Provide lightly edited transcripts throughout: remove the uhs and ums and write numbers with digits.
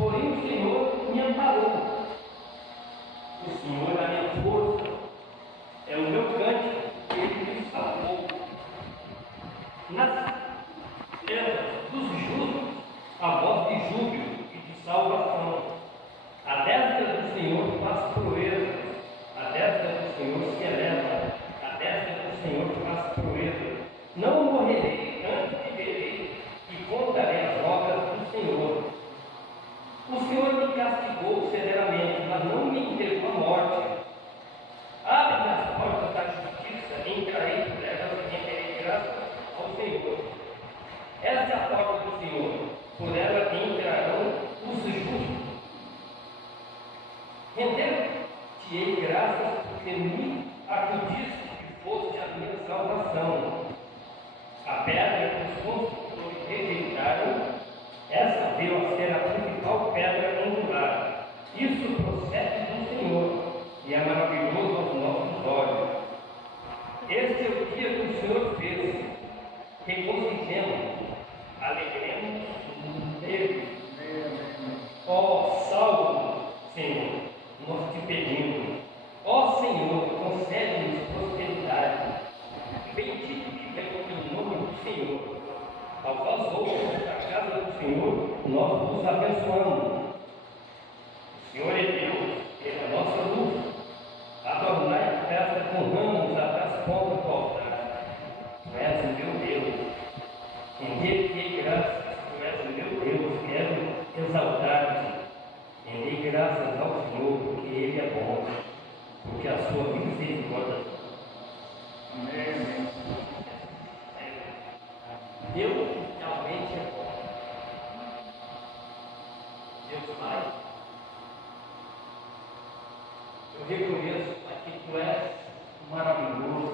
Porém o Senhor me amparou. O Senhor é a minha força, é o meu cântico, Ele me salvou. Nas terras dos justos, a voz de júbilo e de salvação. A destra do Senhor faz proezas, a destra do Senhor se eleva, a destra do Senhor faz proezas. Não morrerei, antes viverei e contarei as obras do Senhor. O Senhor me castigou severamente, mas não me entregou à morte. Abre-me as portas da justiça, entrarei por elas e renderei graças ao Senhor. Esta é a porta do Senhor, por ela entrarão os justos. Render-te-ei graças, porque me acudiste e foste a minha salvação. A pedra que os construtores rejeitaram, essa veio a ser a principal pedra angular. Isso procede do Senhor e é maravilhoso aos nossos olhos. Este é o dia que o Senhor fez. Regozijemos, alegremos nele. Ó, salva-nos, Senhor, nós te pedimos. Ó Senhor, concede-nos prosperidade. Bendito o nome do Senhor. Ao vós outros da casa do Senhor, nós vos abençoamos. O Senhor é Deus, Ele é a nossa luz. Adornai a festa com ramos até as pontas do altar. Tu és o meu Deus. Render-te graças, tu és o meu Deus. Quero exaltar-te. Rendei graças ao Senhor, porque Ele é bom, porque a sua misericórdia. Amém. Deus realmente é bom. Deus Pai, eu reconheço que Tu és maravilhoso.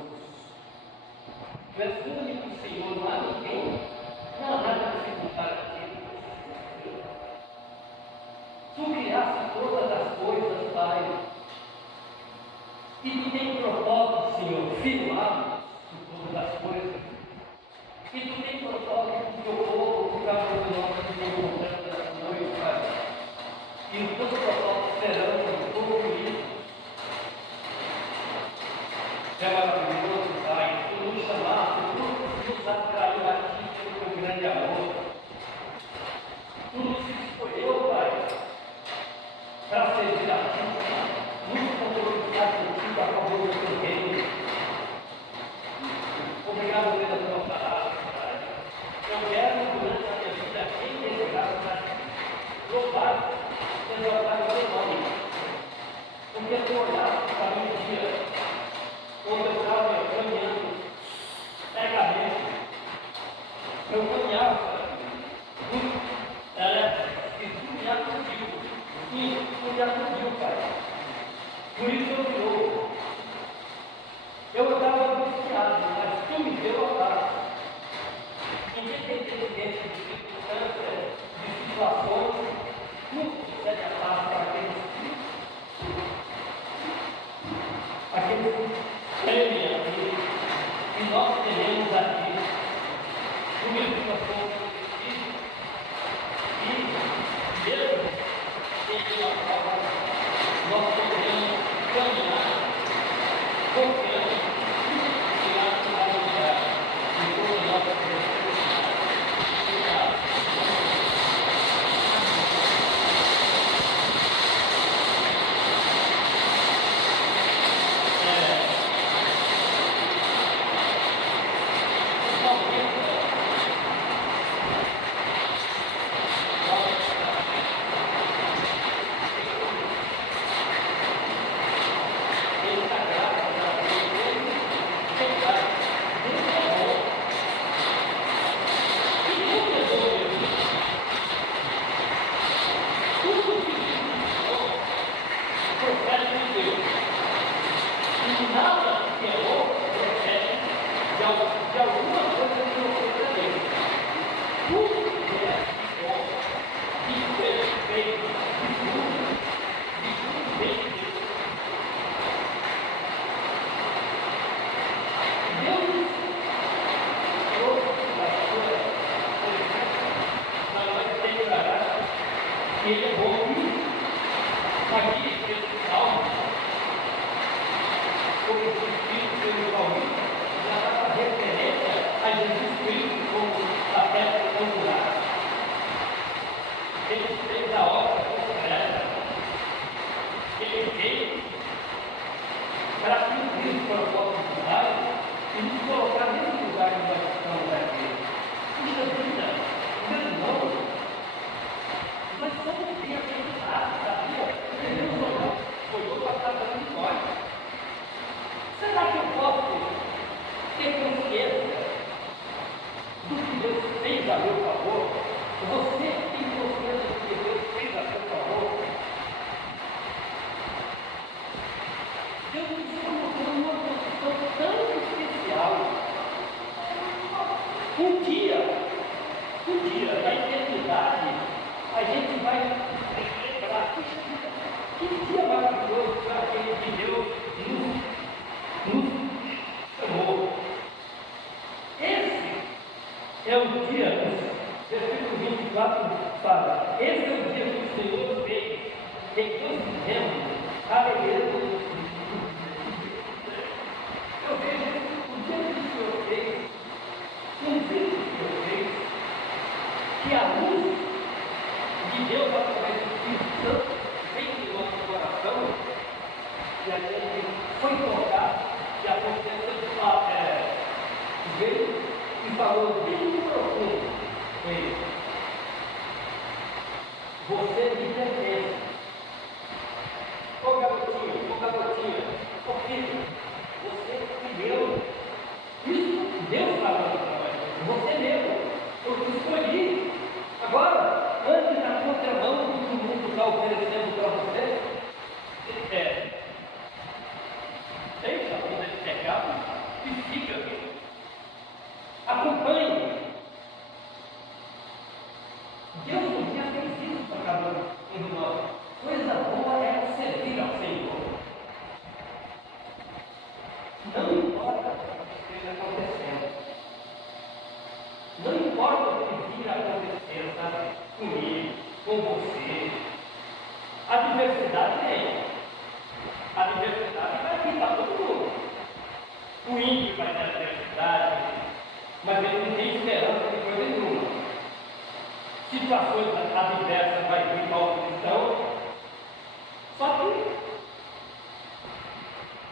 Tu és o único Senhor, não há ninguém, não há nada a se comparar a Ti. Tu criaste todas as coisas, Pai, e Tu tem propósito, Senhor, firmado de todas as coisas. E Tu tem propósito do Teu povo, por causa do nosso encontro dessa noite, Pai. E os Teus propósitos serão concluídos. É maravilhoso, Pai, Tu nos chamaste, Tu nos atraiu a Ti pelo Teu grande amor. Tu nos escolheu, Pai, para servir a Ti, nos comprometer contigo a favor do Teu reino. Obrigado pela Tua palavra, Pai. Eu quero, durante a minha vida, render graças a Ti, louvar, exaltar o Teu nome, porque Tu olhaste para mim um dia, quando eu estava caminhando cegamente, eu caminhava e Tu me acudiu. Sim, Tu me acudiu, Pai. Por isso eu te louvo. Eu estava angustiado, mas Tu me deu a paz. Independentemente de circunstâncias, de situações, Tu concede a paz para aqueles que temem a Ti, e nós tememos a Ti. Tu me situações difíceis, e mesmo em uma prova, nós podemos caminhar confiando que há que vai lugar de toda a nossa necessidade. ele é bom nisso. Aqui, esse salmo, como o Espírito pelo Paulista, já dá uma referência a Jesus Cristo como a pedra angular. Ele fez a obra completa. Ele veio para cumprir o propósito do Pai e nos colocar nesse lugar que nós estamos aqui. Puxa vida, meu irmão, nós somos bem acreditados, sabia? Deus olhou para cada um de nós. Será que eu posso ter consciência do que Deus fez a meu favor? Você tem consciência do que Deus fez a seu favor? Deus nos colocou numa posição tão especial. Um dia, na eternidade, a gente vai lembrar, puxa vida, que dia maravilhoso foi aquele que Deus nos chamou. Esse é o dia, versículo 24 fala, esse é o dia que o Senhor fez, em que nós vivemos, aleluia. Eu vejo o dia que o Senhor fez, um dia que o Senhor fez, que a luz de Deus através do Espírito Santo vem do nosso coração, e a gente foi tocado, e a consciência veio e falou bem profundo com ele. Você me pertence. Ô garotinha, ô filho, você me deu. Isso Deus falando para nós. Você mesmo, eu te escolhi. Agora, antes da contramão do que o mundo está oferecendo para você, deixa a vida de pecado e fica aqui. Acompanhe. Deus não tinha feito isso para cada um de nós. Coisa boa é servir ao Senhor. Não importa o que esteja acontecendo. Não importa o que vir a acontecer, sabe? Comigo, com você. A diversidade vem. A diversidade vai vir para todo mundo. O ímpio vai ter a diversidade, mas ele não tem esperança de coisa nenhuma. Situações adversas vai vir para a oposição. Só que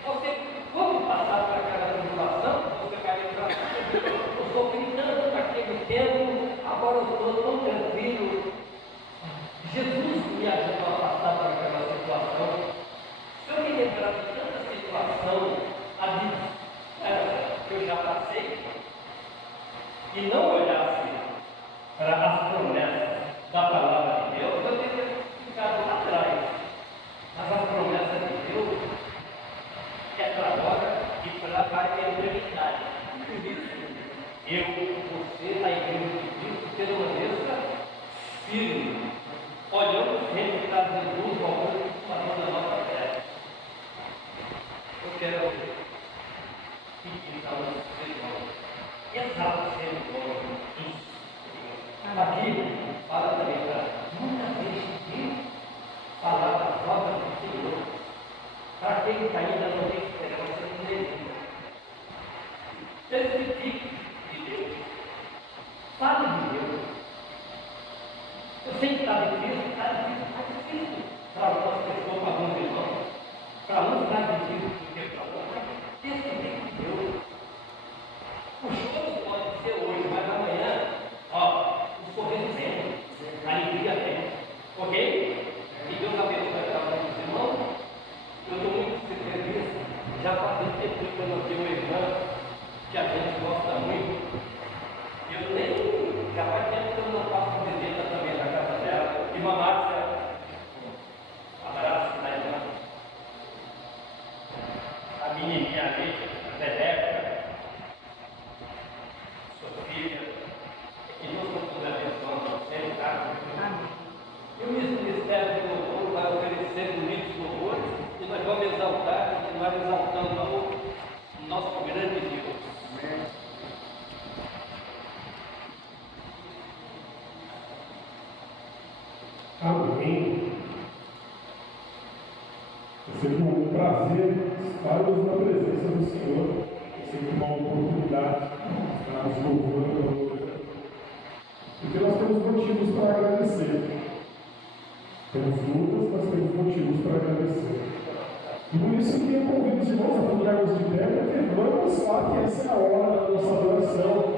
você, quando passar por aquela tribulação, você vai lembrar, eu sofri tanto naquele tempo, agora eu estou tão tranquilo. Jesus me ajudou a passar por aquela situação. Se eu me lembrar de tanta situação que eu já passei, e não olhasse para as promessas da palavra de Deus, eu teria ficado lá atrás. Mas as promessas de Deus é para agora e para a eternidade. Por isso, você, a igreja de Cristo, permaneça firme, olhando sempre para Jesus, o autor e consumador da nossa fé. Eu quero pedir a vocês, irmãos, exalte sempre o nome de Jesus. Aqui, fala também para nunca deixe de falar das obras do Senhor. Para quem ainda não tem esperança nenhuma. Testifique de Deus. Fale de Deus. Eu sei que está difícil, para nós pessoas, para alguns irmãos. Para uns está difícil do que para outros, mas testifique de Deus. O choro pode ser hoje, mas amanhã, o sorriso vem, a alegria vem. Ok? E Deus abençoe a cada um dos irmãos. Eu estou muito feliz. Já faz tempo que eu não tenho uma irmã que a gente gosta muito. Eu nem. Já faz tempo que eu não faço visita também na casa dela. Irmã Márcia, abraço da irmã. A menininha ali, a Rebeca, Sofia, que Deus nos abençoe sempre, tá? E o Ministério do Louvor vai oferecer bonitos louvores e nós vamos exaltar e continuar exaltando o nosso grande Deus. Amém. Amém. É sempre um prazer estarmos na presença do Senhor. É sempre uma oportunidade de estarmos louvando, porque nós temos motivos para agradecer. Temos lutas, mas temos motivos para agradecer. E por isso que eu convido os irmãos a ficarmos de pé, porque vamos lá que essa é a hora da nossa adoração.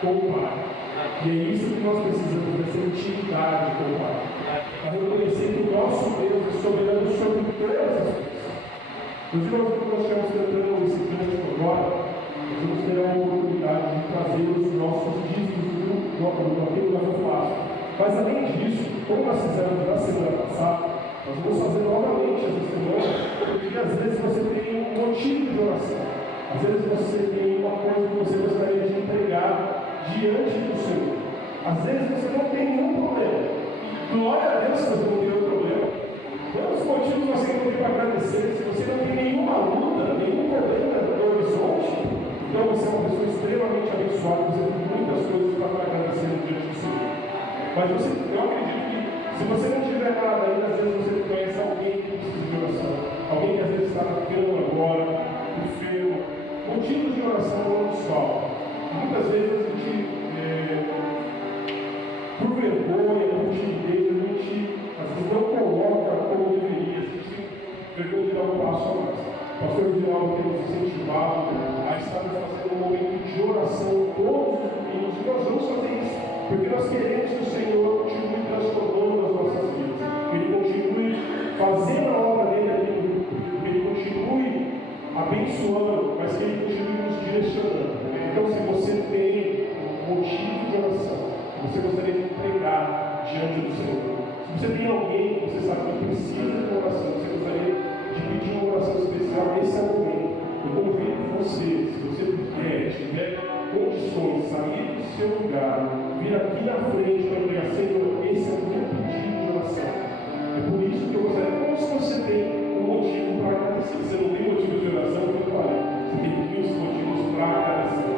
com o Pai. E é isso que nós precisamos, dessa intimidade com o Pai. Para reconhecer que o nosso Deus é soberano sobre todas as coisas. Nos irmãos, quando nós estamos cantando esse cântico agora, nós vamos ter a oportunidade de trazer os nossos dízimos do que nós vamos falar. Mas além disso, como nós fizemos na semana passada, nós vamos fazer novamente essa semana, porque às vezes você tem um motivo de oração. Às vezes você tem uma coisa que você gostaria de entregar diante do Senhor. Às vezes você não tem nenhum problema. Glória a Deus se você não tem nenhum problema. Quantos motivos você não tem para agradecer? Se você não tem nenhuma luta, nenhum problema no horizonte, então você é uma pessoa extremamente abençoada, você tem muitas coisas para agradecer diante do Senhor. Mas eu acredito que se você não tiver nada ainda, às vezes você conhece alguém que precisa de oração. Alguém que às vezes está na cama agora, enfermo. Motivos de oração não nos faltam. Muitas vezes a gente, por vergonha, por timidez, a gente às vezes não coloca como deveria. A gente tem vergonha de dar um passo a mais. O pastor Vidal tem nos incentivado a estar fazendo um momento de oração todos os domingos. E nós vamos fazer isso. Porque nós queremos que o Senhor continue transformando as nossas vidas. Que Ele continue fazendo a obra dele aqui no grupo. Que Ele continue abençoando, mas que Ele continue nos direcionando. Então, se você tem um motivo de oração, você gostaria de entregar diante do Senhor. Se você tem alguém que você sabe que precisa de uma oração, você gostaria de pedir uma oração especial, esse é o momento. Eu convido você, se você tiver condições, sair do seu lugar, vir aqui na frente para pregar, Senhor, esse é o meu pedido de oração. É por isso que eu gostaria, como se você tem um motivo para agradecer. Você não tem motivo de oração, como eu falei. Você tem 15 motivos para agradecer.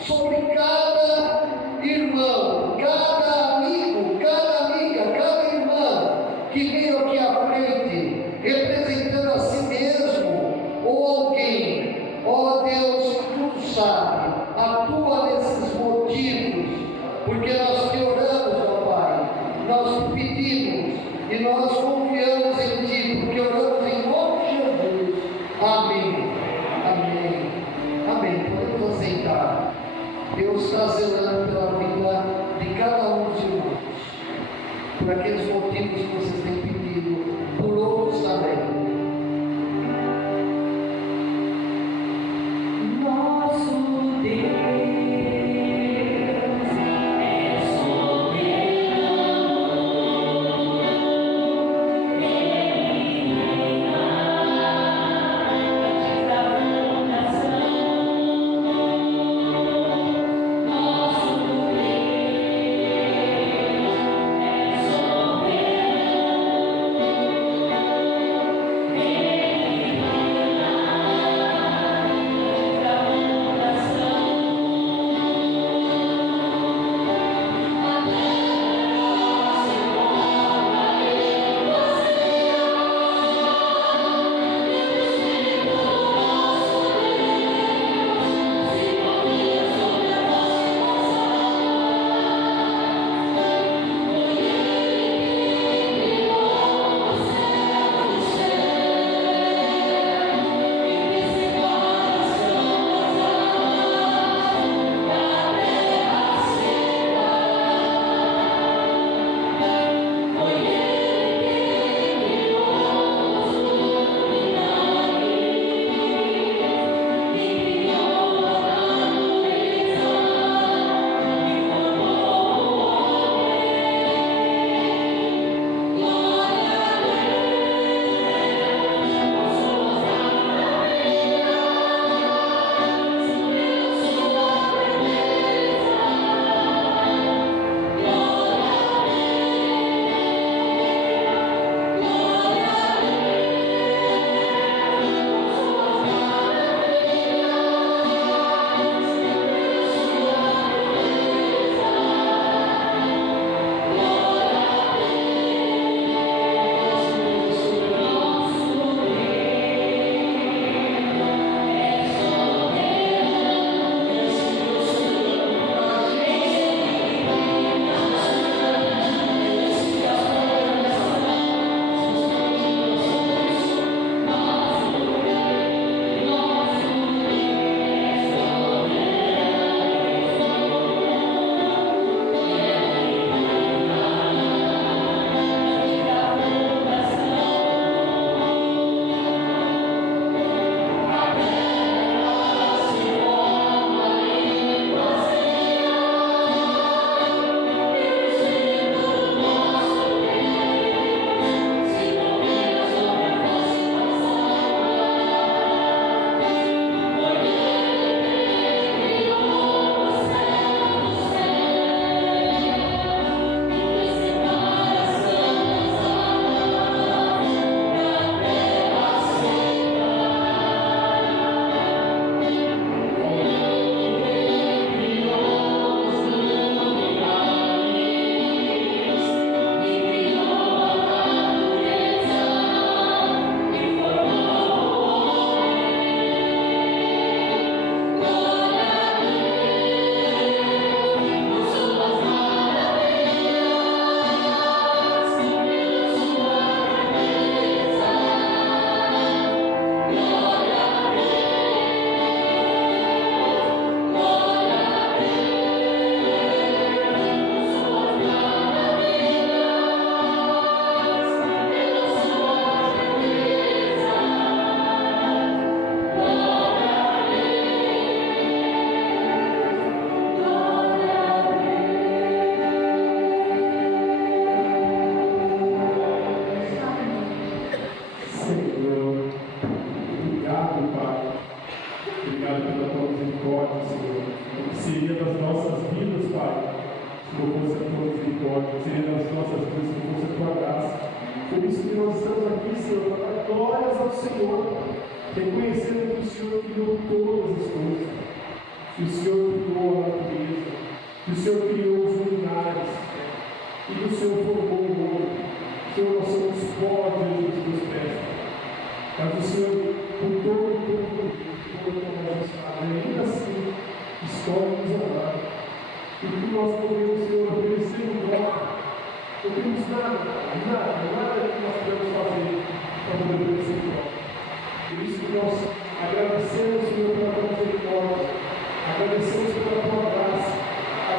Sobre cada irmão, cada amigo por aqueles motivos que vocês têm pedido, por outros também.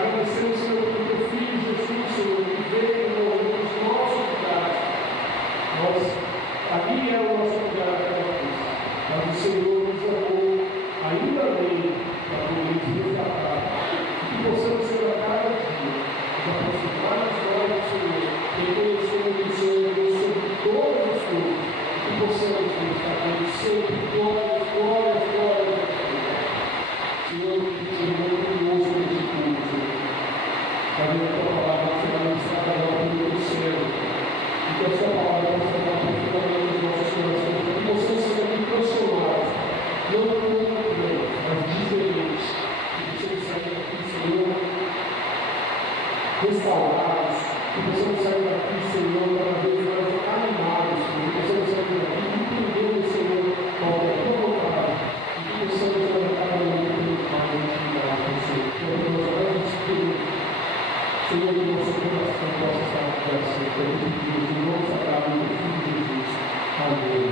Agradecemos, Senhor, pelo teu Filho Jesus, Senhor, que veio, Que possamos sair daqui, Senhor, cada vez mais animados, Senhor. Que possamos sair daqui entendendo, Senhor, qual é a tua vontade. E que possamos levantar a momento mais intimidade, Senhor. Que é o nosso mais espírito, Senhor, do nosso coração possa estar no coração. Que é o Deus, o nome sagrado do Filho de Jesus. Amém.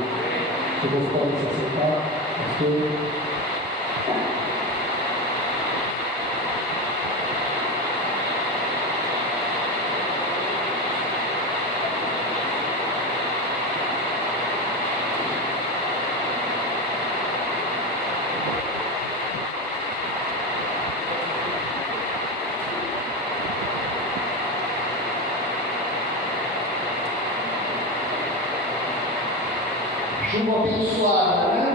Vocês podem se assentar, pastor. Chuva abençoada, né?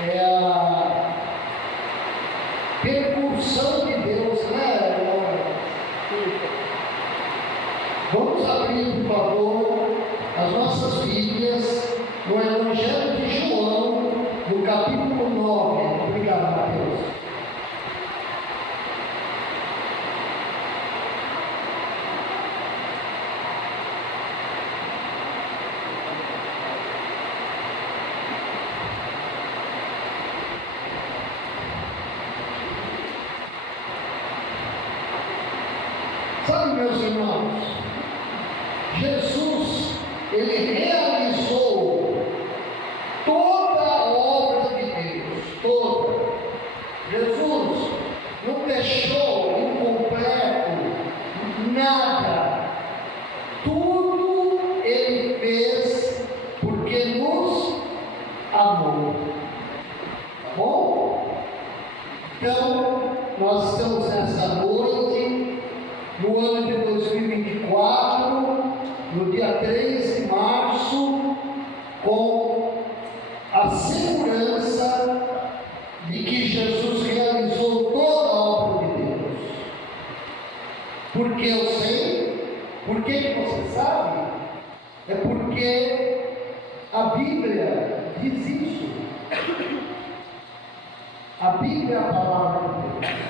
É a percussão de Deus, né? Vamos abrir, por favor, as nossas Bíblias no Evangelho de João, no capítulo 9. Obrigado, Mateus. Sabe, meus irmãos, Jesus, ele realizou toda a obra de Deus, toda. Jesus não deixou incompleto nada. Tudo ele fez porque nos amou. Tá bom? Então, nós estamos nessa noite, no ano de 2024, no dia 3 de março, com a segurança de que Jesus realizou toda a obra de Deus. Porque eu sei, por que você sabe? É porque a Bíblia diz isso. A Bíblia é a palavra de Deus.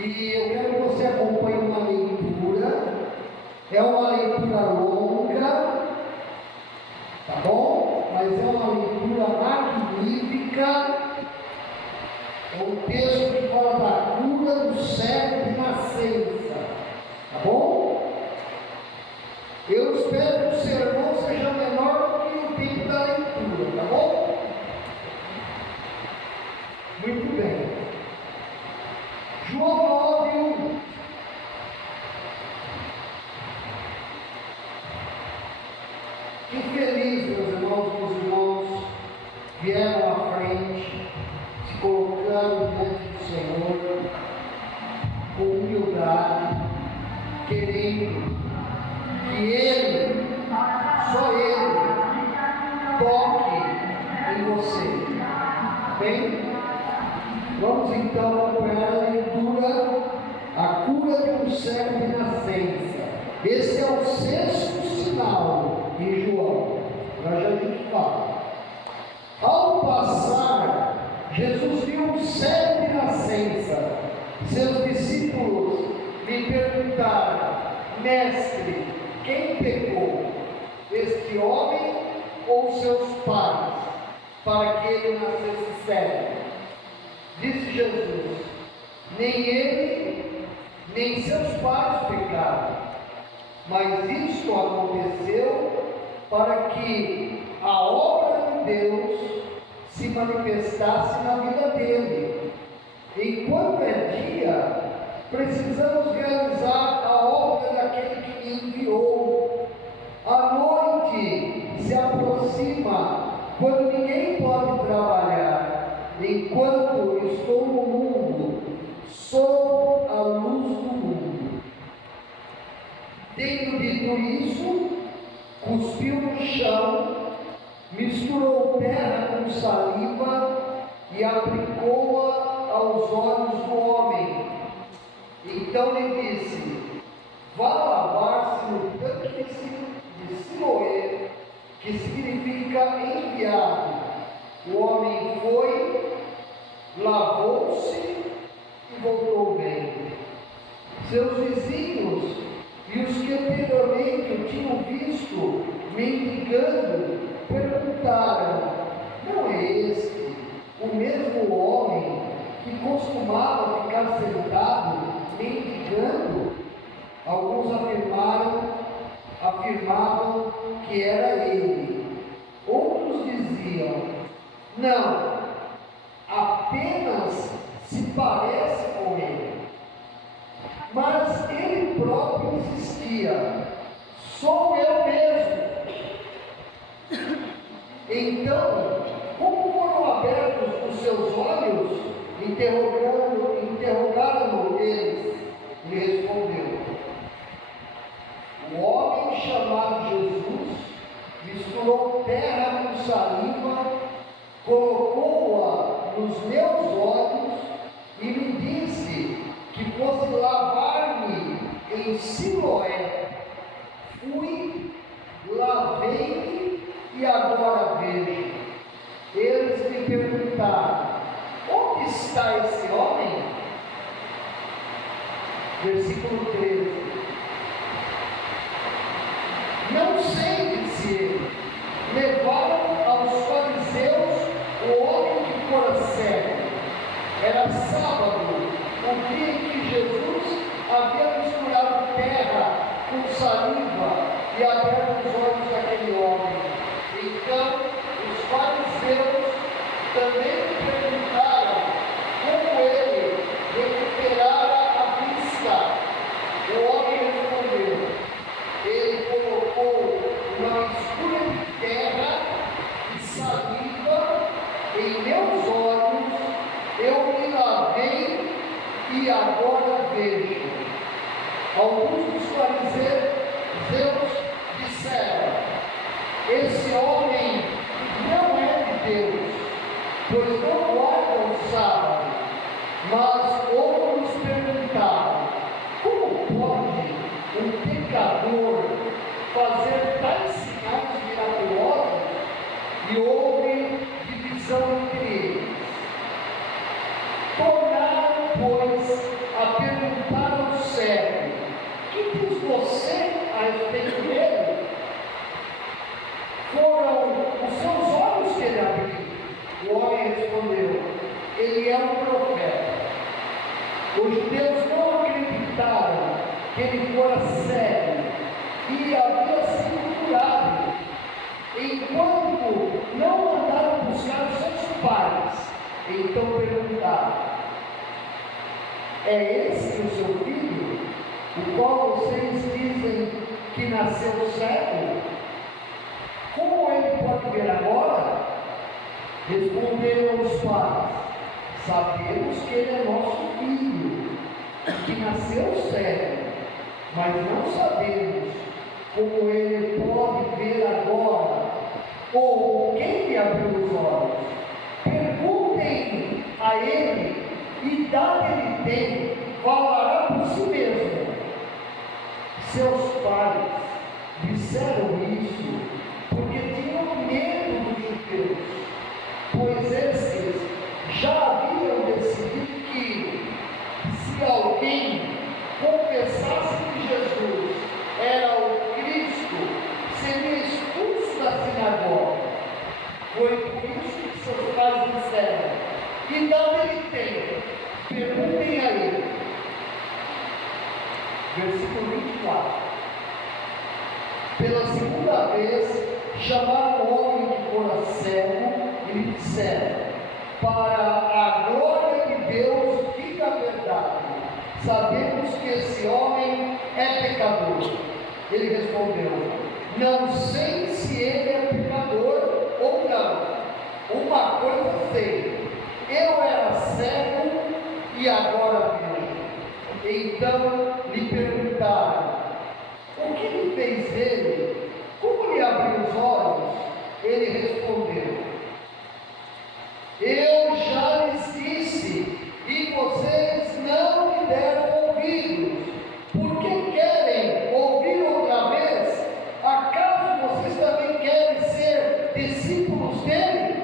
E eu quero que você acompanhe uma leitura. É uma leitura longa, tá bom? Mas é uma leitura magnífica. É um texto que fala da cura do cego de nascença, tá bom? Eu espero que o sermão seja menor do que o tempo da leitura, tá bom? Muito bem. João 9:1. Que feliz, meus irmãos vieram à frente, se colocando diante do Senhor, com humildade, querendo que Ele, só Ele, toque em você. Bem? Vamos então acompanhar a leitura, a cura de um cego de nascença. Esse é o 6º sinal em João. Nós já vimos falar. Ao passar, Jesus viu um cego de nascença. Seus discípulos lhe perguntaram: Mestre, quem pecou, este homem ou seus pais, para que ele nascesse cego? Disse Jesus: nem ele, nem seus pais pecaram, mas isto aconteceu para que a obra de Deus se manifestasse na vida dele. Enquanto é dia, precisamos realizar a obra daquele que me enviou. A noite se aproxima, quando ninguém pode trabalhar. Enquanto estou no mundo, sou a luz do mundo. Tendo dito isso, cuspiu no chão, misturou terra com saliva e aplicou-a aos olhos do homem. Então lhe disse: vá lavar-se no tanque de Siloé, que significa enviado. O homem foi, lavou-se e voltou bem. Seus vizinhos e os que anteriormente o tinham visto mendigando perguntaram: não é este o mesmo homem que costumava ficar sentado mendigando? Alguns afirmavam que era ele. Outros diziam: não, apenas se parece com ele. Mas ele próprio insistia: sou eu mesmo. Então, como foram abertos os seus olhos? Interrogaram-no eles. Ele respondeu: o homem chamado Jesus misturou terra com saliva, colocou-a nos meus olhos e me disse que fosse lavar-me em Siloé. Fui, lavei-me e agora vejo. Eles me perguntaram: onde está esse homem? Versículo 13. Não sei, disse ele. Levaram aos fariseus o homem que fora cego. Era sábado, o dia em que Jesus havia misturado terra com saliva e aberto os olhos daquele homem. Então, os fariseus também perguntaram como ele recuperara a vista. O homem respondeu: ele colocou uma mistura de terra e saliva em meus olhos, eu me lavei e agora vejo. Alguns dos fariseus disseram: esse homem não é de Deus, pois não guarda o sábado. Mas outros perguntaram: como pode um pecador fazer tais sinais miraculosos? E houve divisão entre eles. Tornaram, pois, a perguntar ao cego: que diz você a respeito dele? Foram os seus olhos que ele abriu. O homem respondeu: ele é um profeta. Os judeus não acreditaram que ele fora cego e havia sido curado, enquanto não mandaram buscar os seus pais. Então perguntaram: é esse o seu filho, o qual vocês dizem que nasceu cego? Como ele pode ver agora? Responderam os pais: sabemos que ele é nosso filho, que nasceu cego, mas não sabemos como ele pode ver agora, ou quem lhe abriu os olhos. Perguntem a ele, e da que ele tem, falará por si mesmo. Seus pais disseram isso porque tinham medo dos judeus, pois esses já haviam decidido que, se alguém confessasse que Jesus era o Cristo, seria expulso da sinagoga. Foi por isso que seus pais disseram: que não ele tem? Perguntem a ele. Versículo 24. Pela segunda vez, chamaram o homem que fora cego e lhe disseram: para a glória de Deus, diga a verdade, sabemos que esse homem é pecador. Ele respondeu: não sei se ele é pecador ou não. Uma coisa sei, eu era cego e agora vejo. Então lhe perguntaram: o que lhe fez ele? Como lhe abriu os olhos? Ele respondeu: eu já lhes disse, e vocês não me deram ouvidos. Por que querem ouvir outra vez? Acaso vocês também querem ser discípulos dele?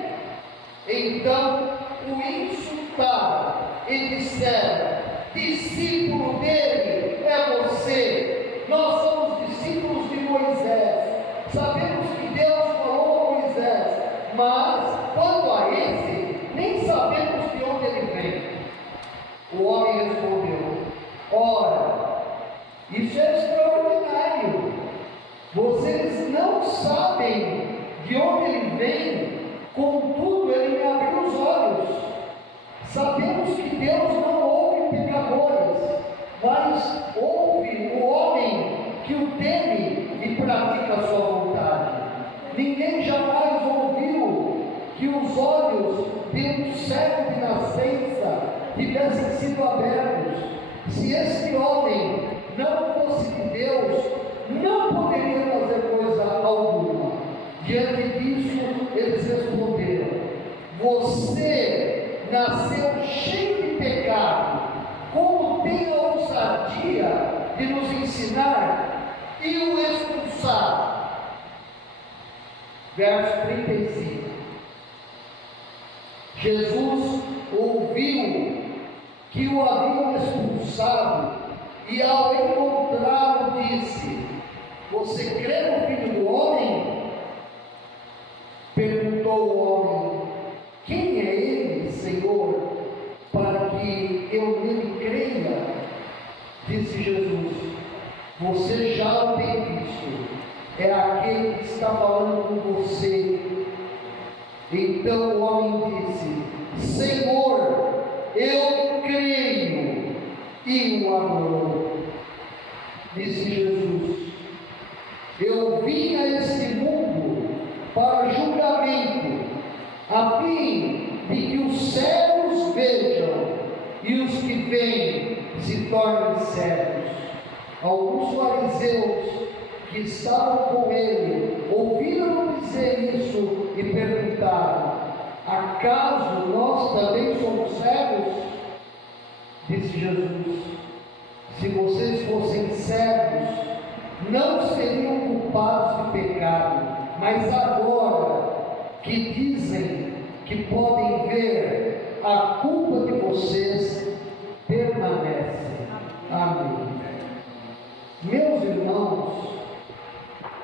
Então o insultaram e disseram: discípulo dele, embora. Isso é extraordinário. Vocês não sabem de onde ele vem, contudo ele me abriu os olhos. Sabemos que Deus não ouve pecadores, mas ouve o homem que o teme e pratica a sua vontade. Ninguém jamais ouviu que os olhos de um cego de nascença tivessem sido abertos. Se este homem não fosse de Deus, não poderia fazer coisa alguma. Diante disso, eles responderam: você nasceu cheio de pecado, como tem a ousadia de nos ensinar e o expulsar? Verso 35. Jesus ouviu que o haviam expulsado e ao encontrá-lo disse: você crê no Filho do Homem? Perguntou o homem: quem é ele, Senhor, para que eu nele creia? Disse Jesus: você já o tem visto, é aquele que está falando com você. Então o homem disse: Senhor, eu creio, e o adorou. Disse Jesus: eu vim a este mundo para julgamento, a fim de que os cegos vejam e os que veem se tornem cegos. Alguns fariseus que estavam com ele ouviram dizer isso e perguntaram: acaso nós também somos cegos? Disse Jesus: se vocês fossem cegos, não seriam culpados de pecado, mas agora que dizem que podem ver, a culpa de vocês permanece. Amém. Meus irmãos,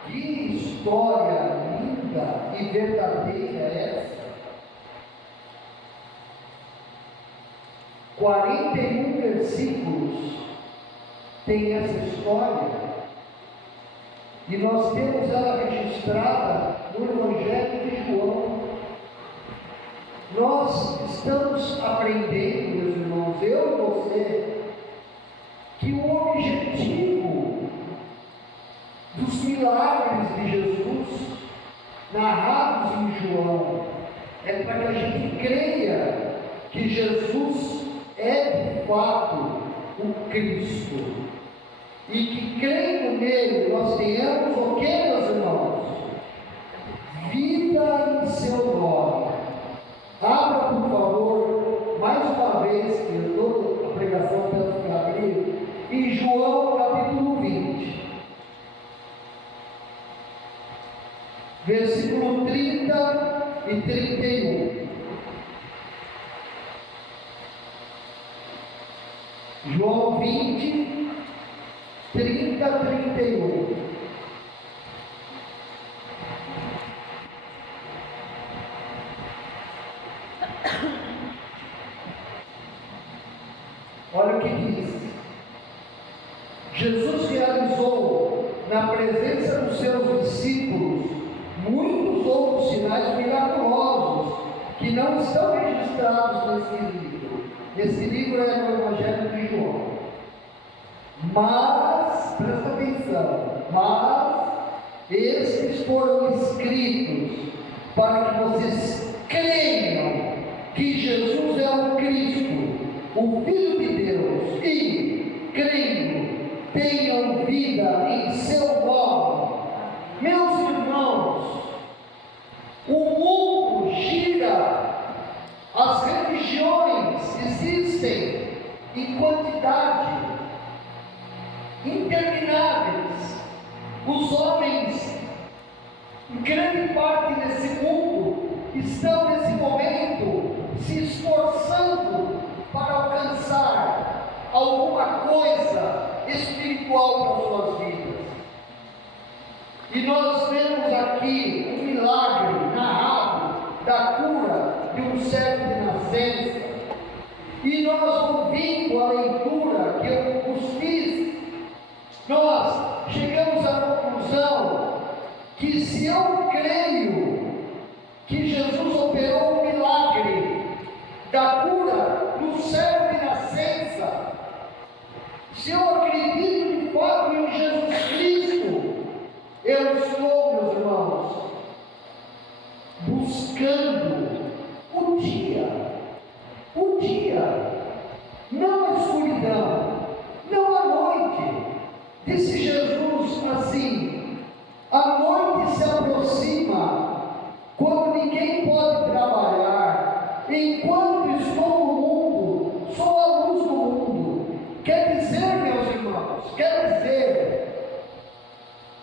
que história linda e verdadeira é essa? 41 versículos tem essa história, e nós temos ela registrada no Evangelho de João. Nós estamos aprendendo, meus irmãos, eu e você, que o objetivo dos milagres de Jesus narrados em João é para que a gente creia que Jesus é de fato o Cristo, e que crendo nele nós tenhamos o que, meus irmãos? Vida em seu nome. Abra, por favor, mais uma vez, que toda a pregação temos que abrir, em João capítulo 20, versículo 30 e 31. João 20, 30 a 31. Olha o que diz. Jesus realizou na presença dos seus discípulos muitos outros sinais miraculosos que não estão registrados nesse livro. Esse livro é o Evangelho de João. Mas, presta atenção, esses foram escritos para que vocês creiam que Jesus é o Cristo, o Filho de Deus, e, crendo, tenham vida em seu nome. Meus irmãos, o mundo gira, as religiões existem em quantidade intermináveis. Os homens, em grande parte desse mundo, estão nesse momento se esforçando para alcançar alguma coisa espiritual para suas vidas. E nós vemos aqui um milagre narrado da cura de um cego de nascença. E nós, ouvindo a leitura que os filhos creio que Jesus operou um milagre da cura no servo de nascença, se eu acredito de fato em Jesus Cristo, eu estou, meus irmãos, buscando o dia, não a escuridão, não a noite. Disse Jesus assim: a noite se aproxima, quando ninguém pode trabalhar. Enquanto estou no mundo, sou a luz do mundo. Quer dizer, meus irmãos,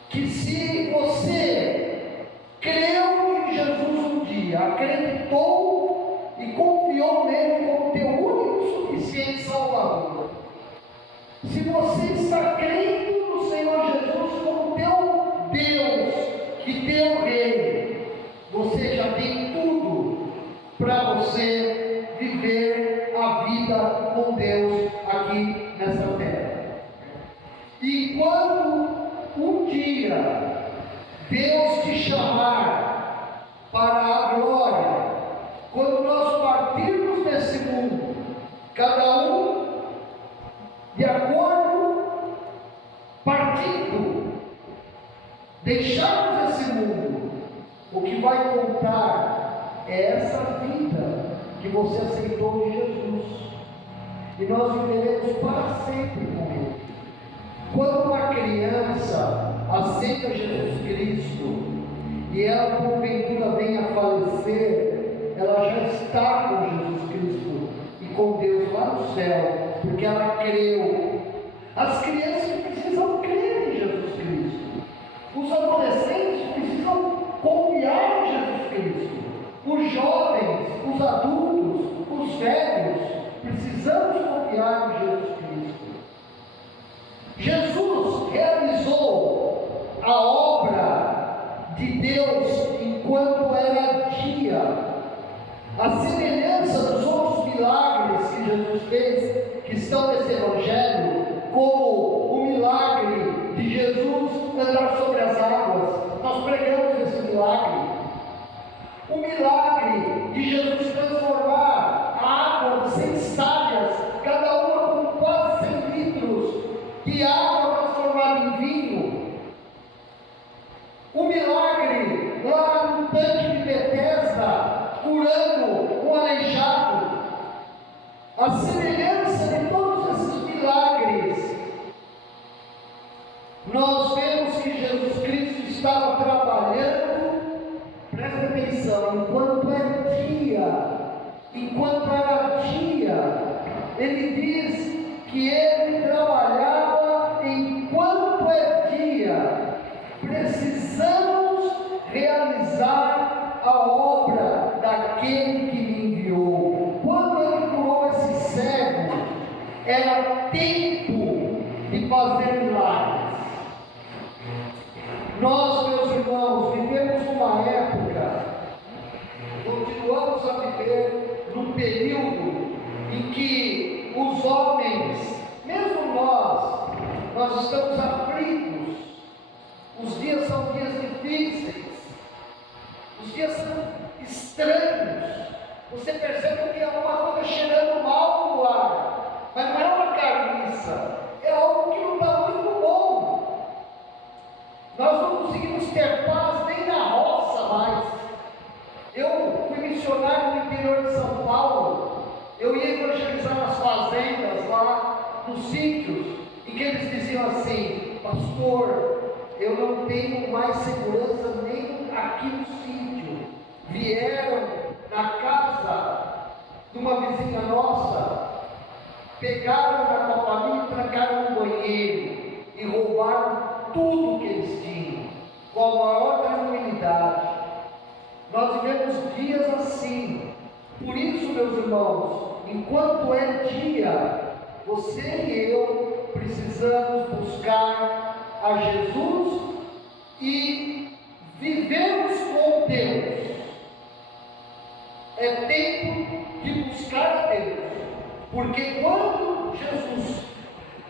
que se você creu em Jesus um dia, acreditou e confiou nele como teu único e suficiente Salvador, se você está crendo no Senhor Jesus como teu Deus e teu Rei, você já tem tudo para você viver a vida com Deus aqui nessa terra. E quando um dia Deus te chamar para a glória, quando nós partirmos desse mundo, cada um de acordo, partindo, deixarmos esse mundo, o que vai contar é essa vida que você aceitou de Jesus, e nós viveremos para sempre com Ele. Quando uma criança aceita Jesus Cristo e ela porventura vem a falecer, ela já está com Jesus Cristo e com Deus lá no céu, porque ela creu. As crianças precisam crer em Jesus Cristo, os adolescentes precisam confiar em Jesus Cristo, os jovens, os adultos, os velhos, precisamos confiar em Jesus Cristo. Jesus realizou a obra de Deus enquanto era dia. A semelhança dos outros milagres que Jesus fez, que estão nesse Evangelho, como o milagre de Jesus andar sobre as águas, nós pregamos esse milagre. O milagre de Jesus transformar a água em 100 sábias, cada uma com quase 100 litros de água transformada em vinho. O milagre lá no tanque de Betesda, curando um aleijado. A semelhança de todos esses milagres, nós vemos que Jesus Cristo estava trabalhando, presta atenção, enquanto era dia, ele diz que ele trabalhava enquanto é dia. Precisamos realizar a obra daquele que me enviou. Quando ele curou esse cego, era tempo de fazer milagres. Nós, meus irmãos, vivemos uma época, continuamos a viver num período em que os homens, mesmo nós estamos aflitos. Os dias são dias difíceis, os dias são estranhos. Você percebe que é uma coisa cheirando mal no ar, mas não é uma carniça, é algo que não está muito bom. Nós não conseguimos ter paz nem na roça mais. Eu fui missionário no interior de São Paulo, eu ia evangelizar nas fazendas lá, nos sítios, em que eles diziam assim: pastor, eu não tenho mais segurança nem aqui no sítio. Vieram na casa de uma vizinha nossa, pegaram na tua família e trancaram no banheiro e roubaram tudo que eles tinham, com a maior tranquilidade. Nós vivemos dias assim. Por isso, meus irmãos, enquanto é dia, você e eu precisamos buscar a Jesus e vivemos com Deus. É tempo de buscar a Deus, porque quando Jesus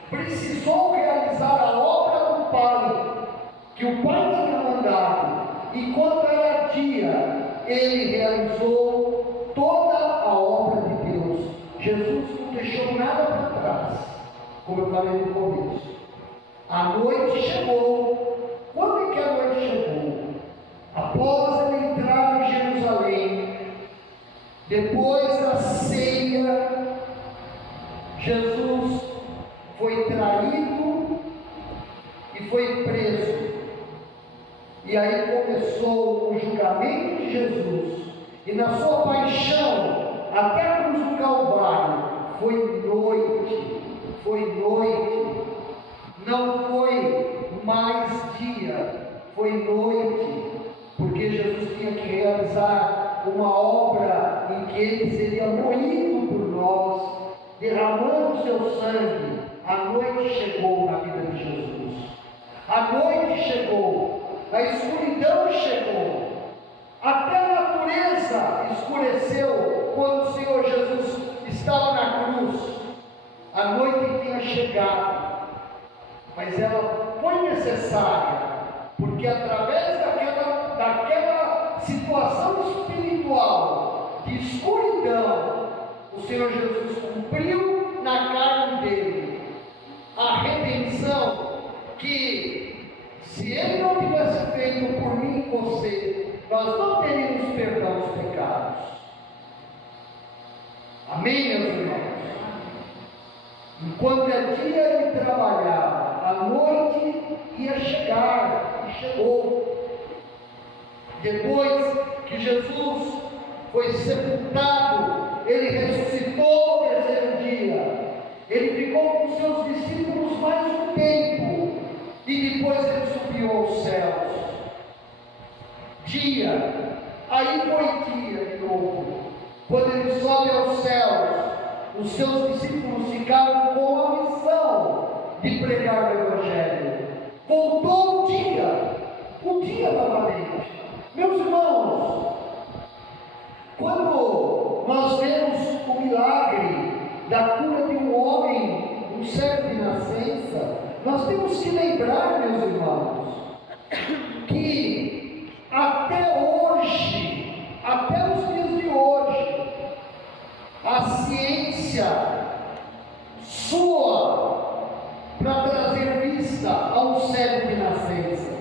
precisou realizar a obra do Pai, que o Pai tinha mandado, e quando era dia, ele realizou toda a obra de Deus. Jesus não deixou nada para trás, como eu falei no começo. A noite chegou. Quando é que a noite chegou? Após ele entrar em Jerusalém, depois da ceia, Jesus foi traído e foi preso. E aí começou o julgamento de Jesus. E na sua paixão, até a cruz do Calvário, foi noite. Foi noite. Não foi mais dia. Foi noite. Porque Jesus tinha que realizar uma obra em que ele seria moído por nós, derramando seu sangue. A noite chegou na vida de Jesus. A noite chegou, a escuridão chegou, até a natureza escureceu quando o Senhor Jesus estava na cruz. A noite tinha chegado, mas ela foi necessária, porque através daquela situação espiritual de escuridão, o Senhor Jesus cumpriu na carne dele a redenção que, se ele não tivesse feito por mim e você, nós não teríamos perdão dos pecados. Amém, meus irmãos? Enquanto é dia ele trabalhava, a noite ia chegar, e chegou. Depois que Jesus foi sepultado, ele ressuscitou no terceiro dia. Ele ficou com seus discípulos mais um tempo, e depois ele subiu aos céus. Dia, aí foi dia de novo. Quando ele sobe aos céus, os seus discípulos ficaram com a missão de pregar o Evangelho. Voltou o dia novamente. Meus irmãos, quando nós vemos o milagre da cura de um homem, um cego de nascença, nós temos que lembrar, meus irmãos, que até hoje, até os dias de hoje, a ciência soa para trazer vista a um cego de nascença.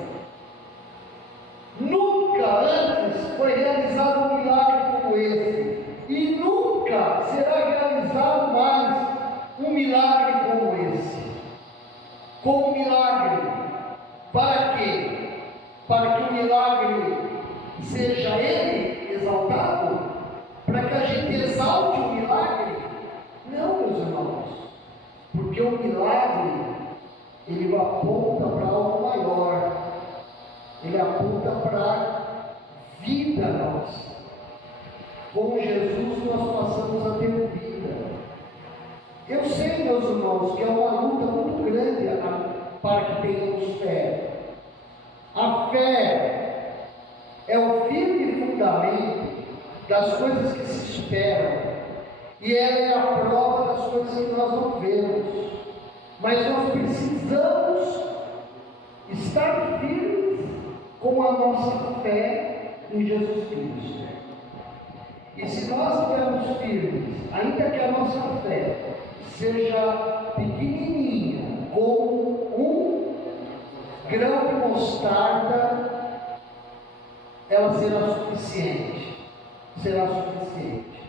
Nunca antes foi realizado um milagre como esse, e nunca será realizado mais um milagre como esse. Como milagre, para quê? Para que o milagre seja ele exaltado? Para que a gente exalte o milagre? Não, meus irmãos, porque o milagre, ele aponta para algo maior, ele aponta para a vida nossa. Com Jesus nós passamos a ter vida. Eu sei, meus irmãos, que é uma luta muito grande para que tenhamos fé. A fé é o firme fundamento das coisas que se esperam, e ela é a prova das coisas que nós não vemos. Mas nós precisamos estar firmes com a nossa fé em Jesus Cristo. E se nós estivermos firmes, ainda que a nossa fé seja pequenininha, como um grão de mostarda, ela será suficiente. Será suficiente.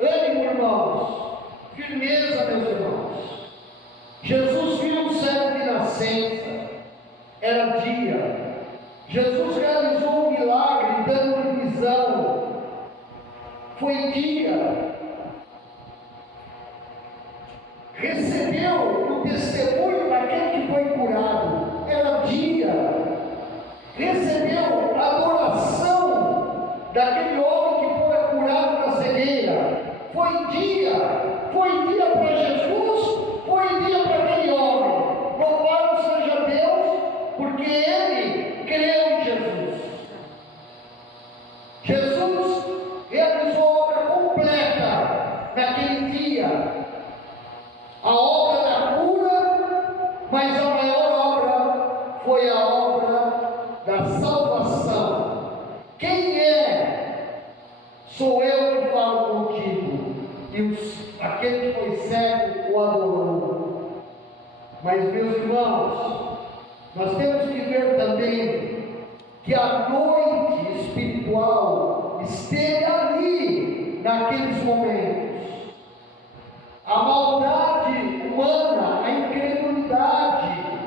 Ânimo, irmãos. Firmeza, meus irmãos. Jesus viu um cego de nascença. Era dia. Jesus realizou um milagre dando visão. Foi dia. Recebeu o testemunho daquele que foi curado. Era dia. Recebeu a adoração daquele homem que foi curado na cegueira. Foi dia para Jesus, foi dia para aquele homem. Louvado seja Deus, porque ele creu em Jesus. Jesus realizou a obra completa naquele dia. A obra da cura Mas, meus irmãos, nós temos que ver também que a noite espiritual esteve ali naqueles momentos. A maldade humana, a incredulidade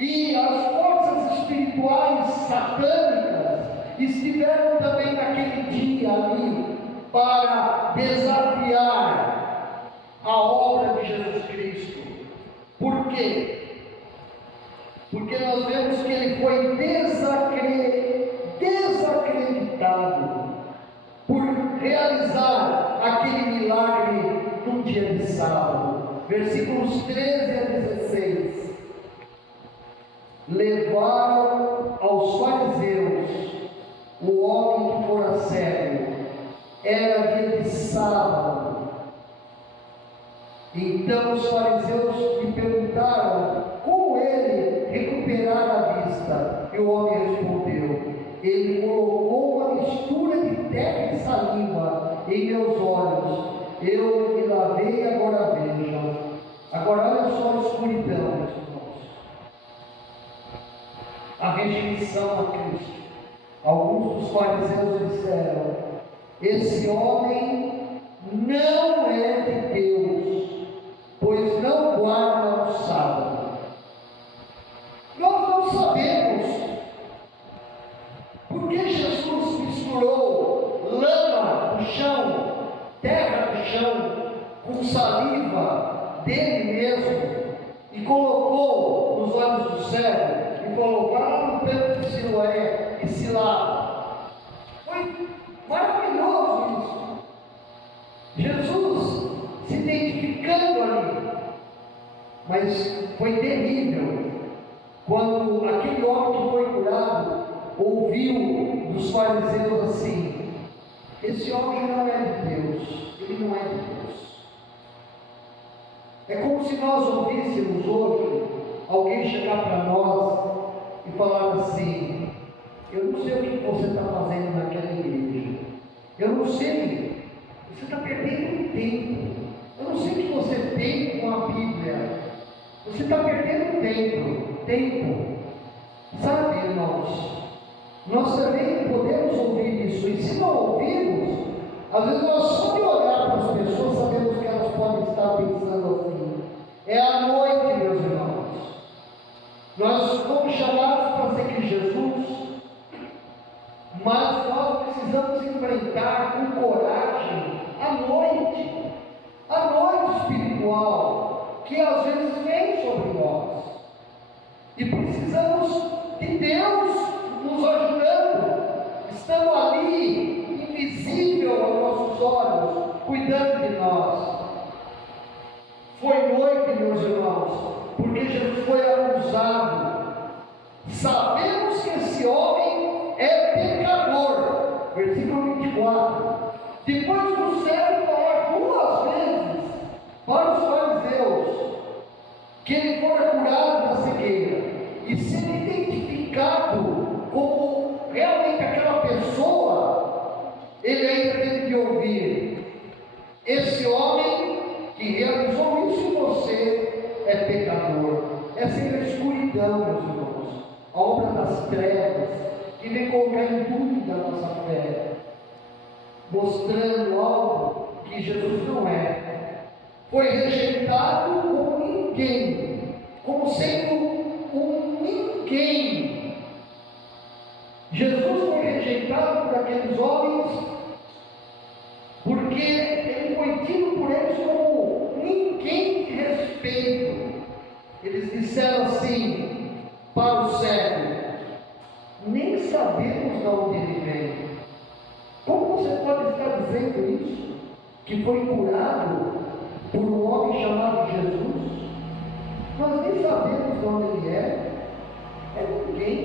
e as forças espirituais satânicas estiveram também naquele dia ali para desafiar a obra de Jesus Cristo. Por quê? Porque nós vemos que ele foi desacreditado por realizar aquele milagre num dia de sábado. Versículos 13 a 16. Levaram aos fariseus o homem que fora cego. Era dia de sábado. Então os fariseus lhe perguntaram como ele recuperara a vista. E o homem respondeu: ele colocou uma mistura de terra e saliva em meus olhos. Eu me lavei e agora vejam. Agora olha só a escuridão, meus irmãos. A rejeição a Cristo. Alguns dos fariseus disseram: esse homem não é de Deus, pois não guarda o sábado. Nós não sabemos por que Jesus misturou lama do chão, terra do chão, com saliva dele mesmo e colocou nos olhos do cego e colocou lá no templo de Siloé e se lava. Foi maravilhoso isso. Jesus se identificando ali. Mas foi terrível quando aquele homem que foi curado ouviu dos fariseus assim: esse homem não é de Deus, ele não é de Deus. É como se nós ouvíssemos hoje alguém chegar para nós e falar assim: eu não sei o que você está fazendo naquela igreja, eu não sei, você está perdendo tempo, eu não sei o que você tem com a Bíblia, você está perdendo tempo. Sabe, irmãos, nós também podemos ouvir isso, e se não ouvirmos, às vezes nós só de olhar para as pessoas sabemos que elas podem estar pensando assim. É a noite, meus irmãos. Nós fomos chamados para seguir Jesus, mas nós precisamos enfrentar com coragem a noite espiritual, que às vezes vem sobre nós, e precisamos de Deus nos ajudando, estando ali, invisível aos nossos olhos, cuidando de nós. Foi noite, meus irmãos, porque Jesus foi acusado. Sabemos que esse homem é pecador. Versículo 24. Depois do servo falar 2 vezes para os fariseus que ele fora curado da cegueira e ser identificado como realmente aquela pessoa, ele ainda teve que ouvir: esse homem que realizou isso em você é pecador. Essa é a escuridão, meus irmãos, a obra das trevas, que vem colocar em dúvida a nossa fé, mostrando algo que Jesus não é. Foi rejeitado como ninguém, como sendo um ninguém. Jesus foi rejeitado por aqueles homens porque ele foi tido por eles como ninguém de respeito. Eles disseram assim para o cego: nem sabemos de onde ele vem. Como você pode estar dizendo isso? Que foi curado por um homem chamado Jesus? Nós nem sabemos de onde ele é. É ninguém.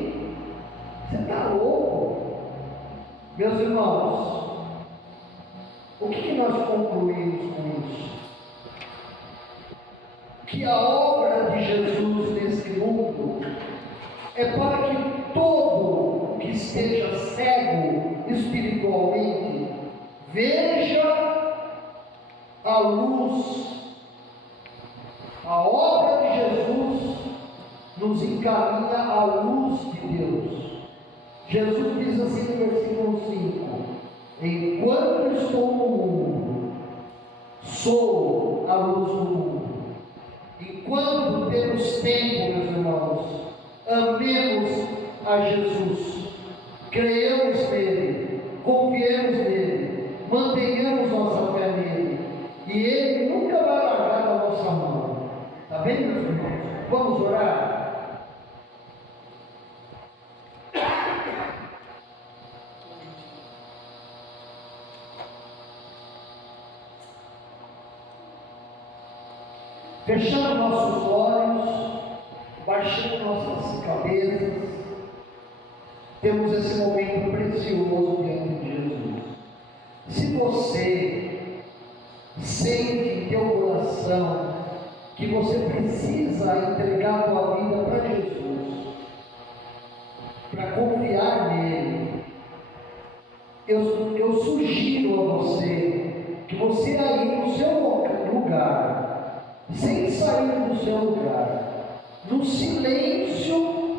Você está louco? Meus irmãos, o que nós concluímos com isso? Que a obra de Jesus nesse mundo é para que todo que esteja cego espiritualmente veja a luz. A obra de Jesus caminha à luz de Deus. Jesus diz assim no versículo 5: enquanto estou no mundo, sou a luz do mundo. Enquanto temos tempo, meus irmãos, amemos a Jesus, creamos nele, confiemos nele, mantenhamos nossa fé nele, e ele nunca vai largar da nossa mão. Está bem, meus irmãos? Vamos orar? Fechando nossos olhos, baixando nossas cabeças, temos esse momento precioso diante de Jesus. Se você sente em teu coração que você precisa entregar a tua vida para Jesus, para confiar nele, eu sugiro a você que você aí no seu lugar, sem sair do seu lugar, no silêncio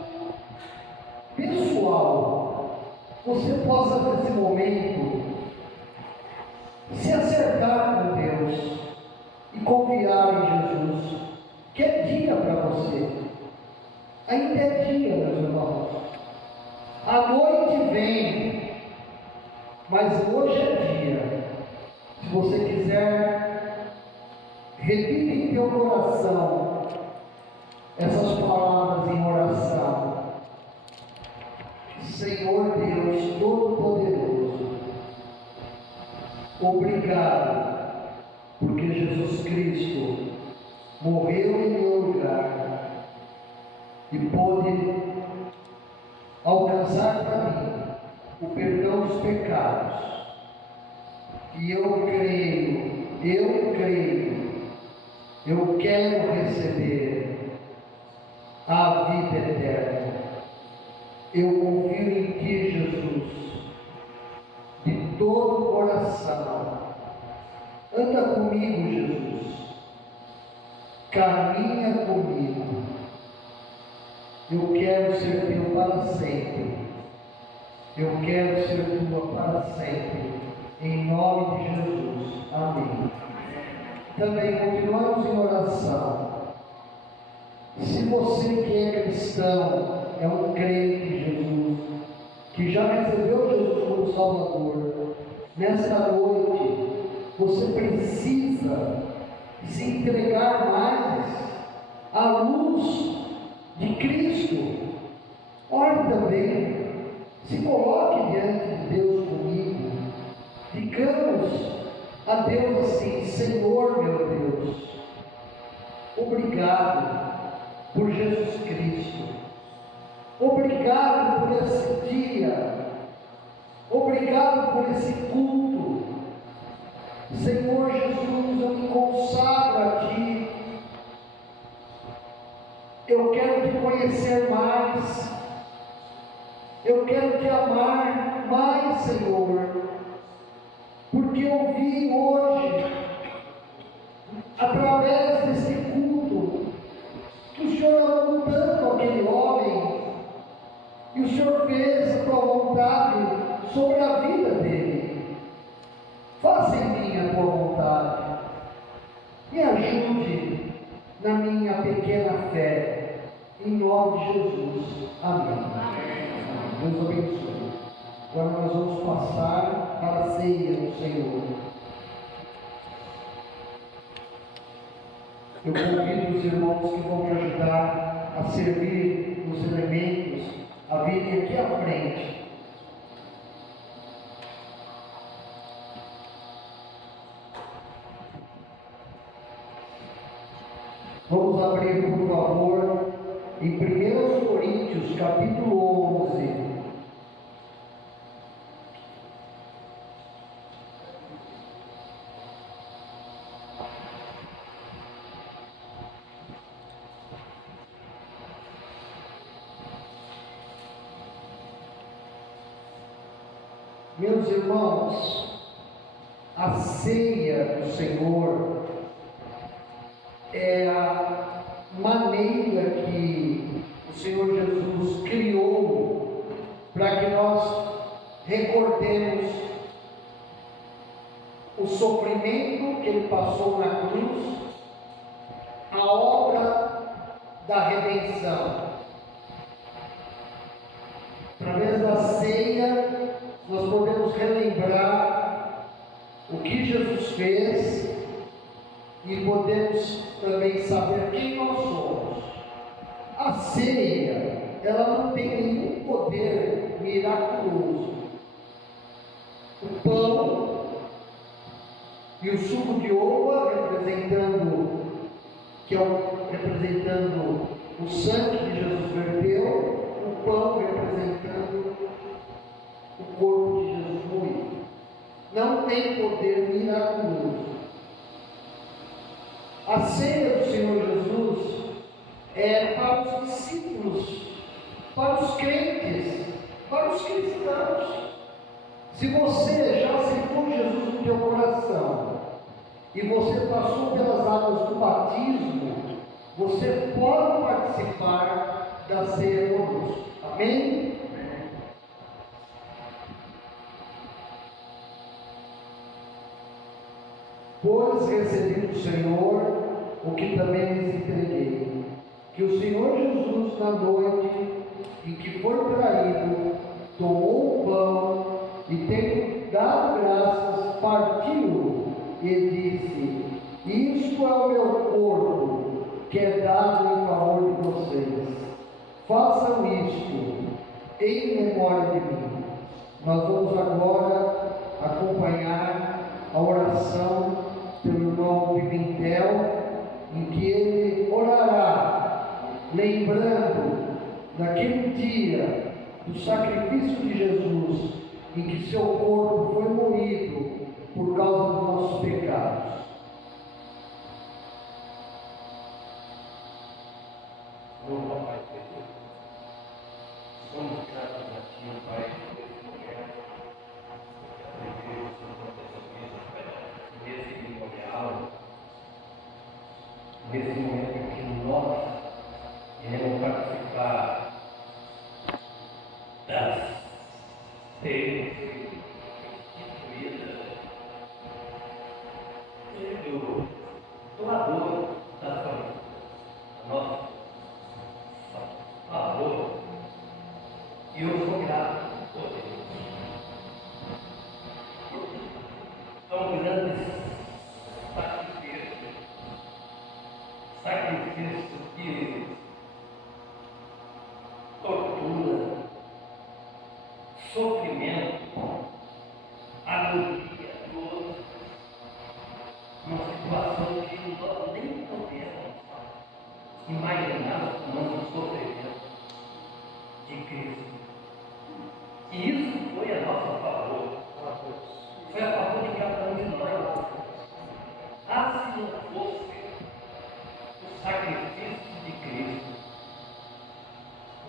pessoal, você possa nesse momento se acertar com Deus e confiar em Jesus, que é dia para você. Ainda é dia, meus irmãos. A noite vem, mas hoje é dia. Se você quiser, repita em teu coração essas palavras em oração. Senhor Deus Todo-Poderoso, obrigado, porque Jesus Cristo morreu em meu lugar e pôde alcançar para mim o perdão dos pecados. E eu quero receber a vida eterna. Eu confio em Ti, Jesus, de todo o coração. Anda comigo, Jesus. Caminha comigo. Eu quero ser Teu para sempre. Eu quero ser Tua para sempre. Em nome de Jesus. Amém. Também continuamos em oração. Se você que é cristão, é um crente em Jesus, que já recebeu Jesus como Salvador, nesta noite, você precisa se entregar mais à luz de Cristo. Ore também, se coloque diante de Deus comigo, digamos a Deus assim: Senhor meu Deus, obrigado por Jesus Cristo, obrigado por esse dia, obrigado por esse culto. Senhor Jesus, eu me consagro a Ti, eu quero Te conhecer mais, eu quero Te amar mais, Senhor, porque eu vi hoje, através desse culto, que o Senhor amou tanto aquele homem, e o Senhor fez a Tua vontade sobre a vida dele. Faça em mim a Tua vontade, me ajude na minha pequena fé, em nome de Jesus. Amém. Deus abençoe. Agora nós vamos passar para a ceia do Senhor. Eu convido os irmãos que vão me ajudar a servir os elementos a virem aqui à frente. Vamos abrir, por favor, em 1 Coríntios, capítulo 11. Meus irmãos, a ceia do Senhor é a maneira que o Senhor Jesus criou para que nós recordemos o sofrimento que Ele passou na cruz, a obra da redenção. Através da ceia, nós podemos relembrar o que Jesus fez e podemos também saber quem nós somos. A ceia, ela não tem nenhum poder miraculoso. O pão e o suco de uva representando o sangue que Jesus verteu, o pão representando o corpo de Jesus moído. Não tem poder miraculoso. A ceia do Senhor Jesus é para os discípulos, para os crentes, para os cristãos. Se você já aceitou Jesus no teu coração e você passou pelas águas do batismo, você pode participar da ceia conosco. Amém? Pois recebi do Senhor o que também lhes entreguei, que o Senhor Jesus, na noite em que foi traído, tomou o pão e, tendo dado graças, partiu e disse: isto é o meu corpo, que é dado em favor de vocês. Façam isto em memória de mim. Nós vamos agora acompanhar a oração pelo irmão Pimentel, em que ele orará, lembrando daquele dia do sacrifício de Jesus, em que seu corpo foi moído por causa dos nossos pecados. Oh, Pai Deus, somos gratos a Ti, Pai, por esse momento, nesse memorial, nesse momento em que nós iremos participar das ceias instituídas pelo doador da família, nosso favor, e eu sou grato por Deus. São grandes sacrifício de tortura, sofrimento, agonia, dor, uma situação que nós nem podemos imaginar o sofrimento de Cristo. E isso foi a nosso favor, foi a favor de cada um de nós. Ah, se não fosse o sacrifício de Cristo,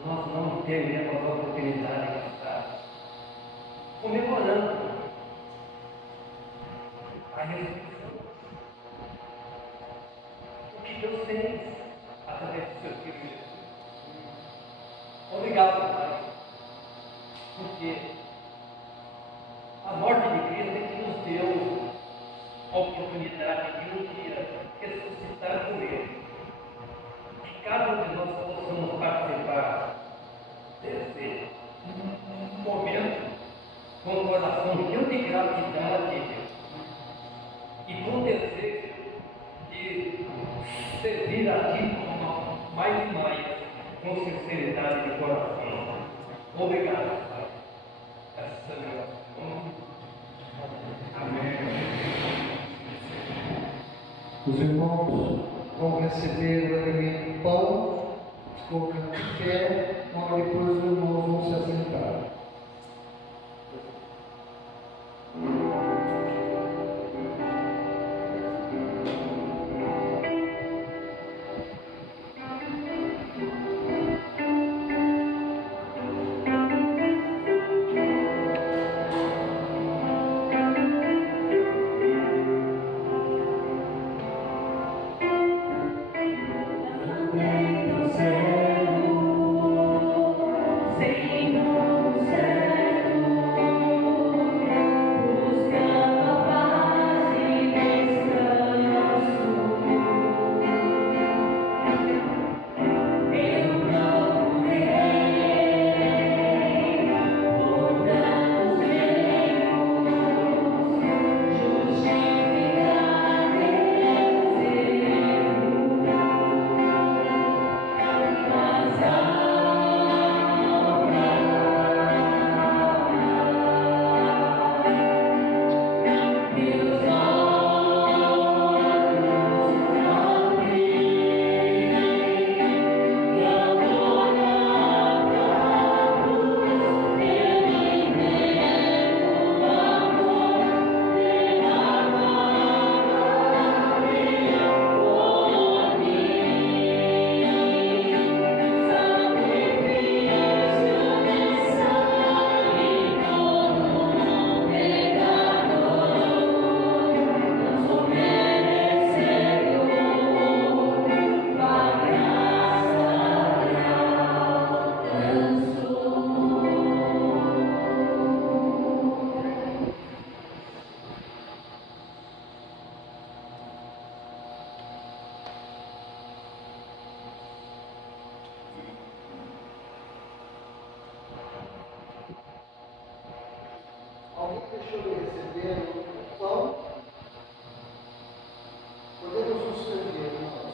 nós não teríamos a oportunidade de estar comemorando a ressurreição. O que Deus fez através do seu Filho Jesus. Obrigado, Pai, porque a morte de Cristo é que nos deu a oportunidade de um dia ressuscitar com Ele. Que cada um de nós possamos participar desse momento com o coração cheio de gratidão a Deus e com desejo de servir a Ti mais e mais, com sinceridade de coração. Obrigado, Pai. Essa é a minha oração. Amém. Os irmãos vão receber o alimento pão, colocando de pé, mas depois os irmãos vão se assentar. Céu, deixou de receber o pão, podemos nos servir, irmãos.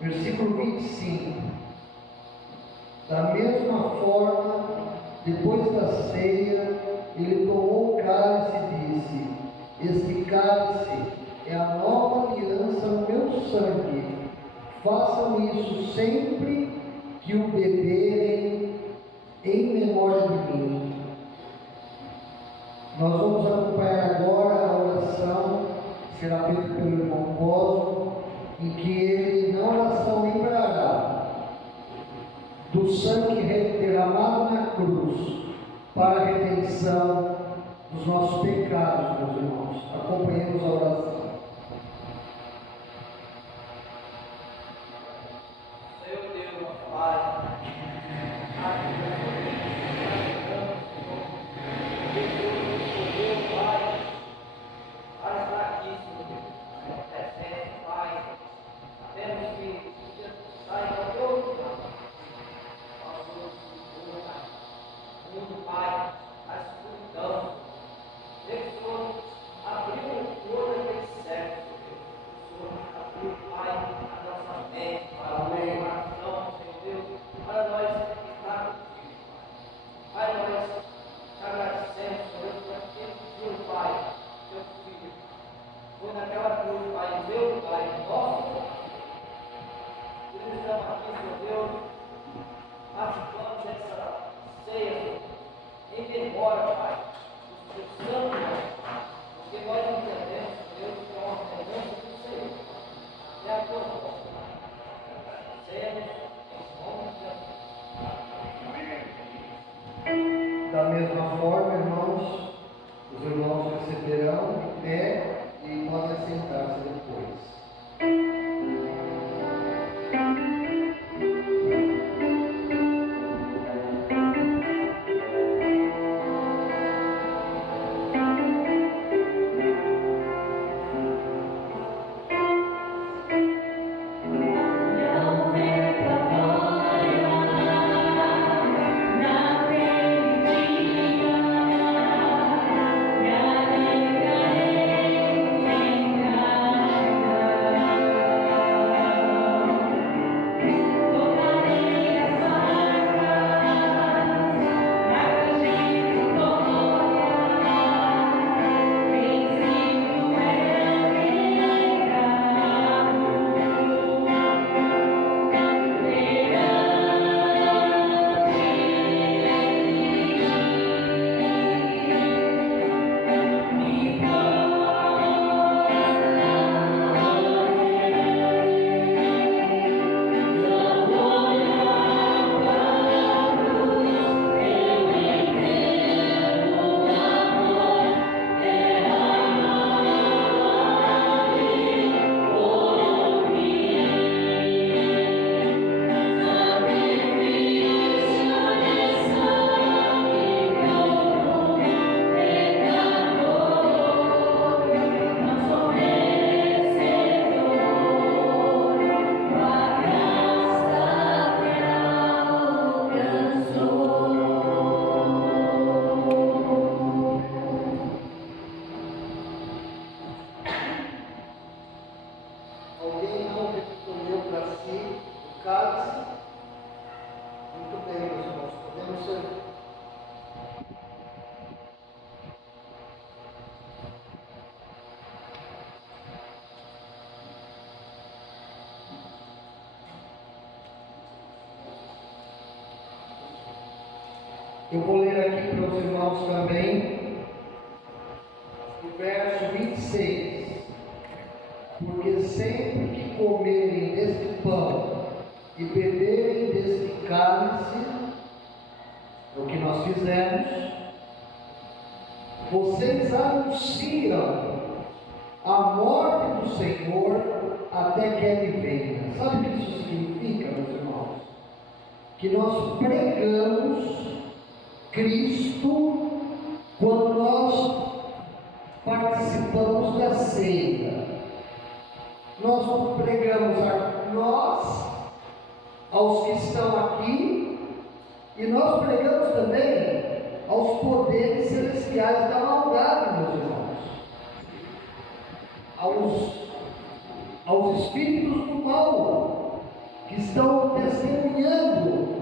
Versículo 25. Da mesma forma, depois da ceia, ele tomou o cálice e disse: este cálice é a nova aliança no meu sangue. Façam isso sempre que o beberem em memória de mim. Nós vamos acompanhar agora a oração que será feita pelo irmão Cosmo, em que ele, na oração, lembrará do sangue derramado na cruz para a redenção dos nossos pecados, meus irmãos. Acompanhemos a oração. Senhor Deus, Pai, Da mesma forma, irmãos, os irmãos receberão em pé e podem sentar-se depois. Eu vou ler aqui para os irmãos também o verso 26. Porque sempre que comerem deste pão e beberem deste cálice, é o que nós fizemos, vocês anunciam a morte do Senhor até que Ele venha. Sabe o que isso significa, meus irmãos? Que nós pregamos Cristo quando nós participamos sobre a ceia. Nós pregamos a nós, aos que estão aqui, e nós pregamos também aos poderes celestiais da maldade, meus irmãos, aos espíritos do mal, que estão testemunhando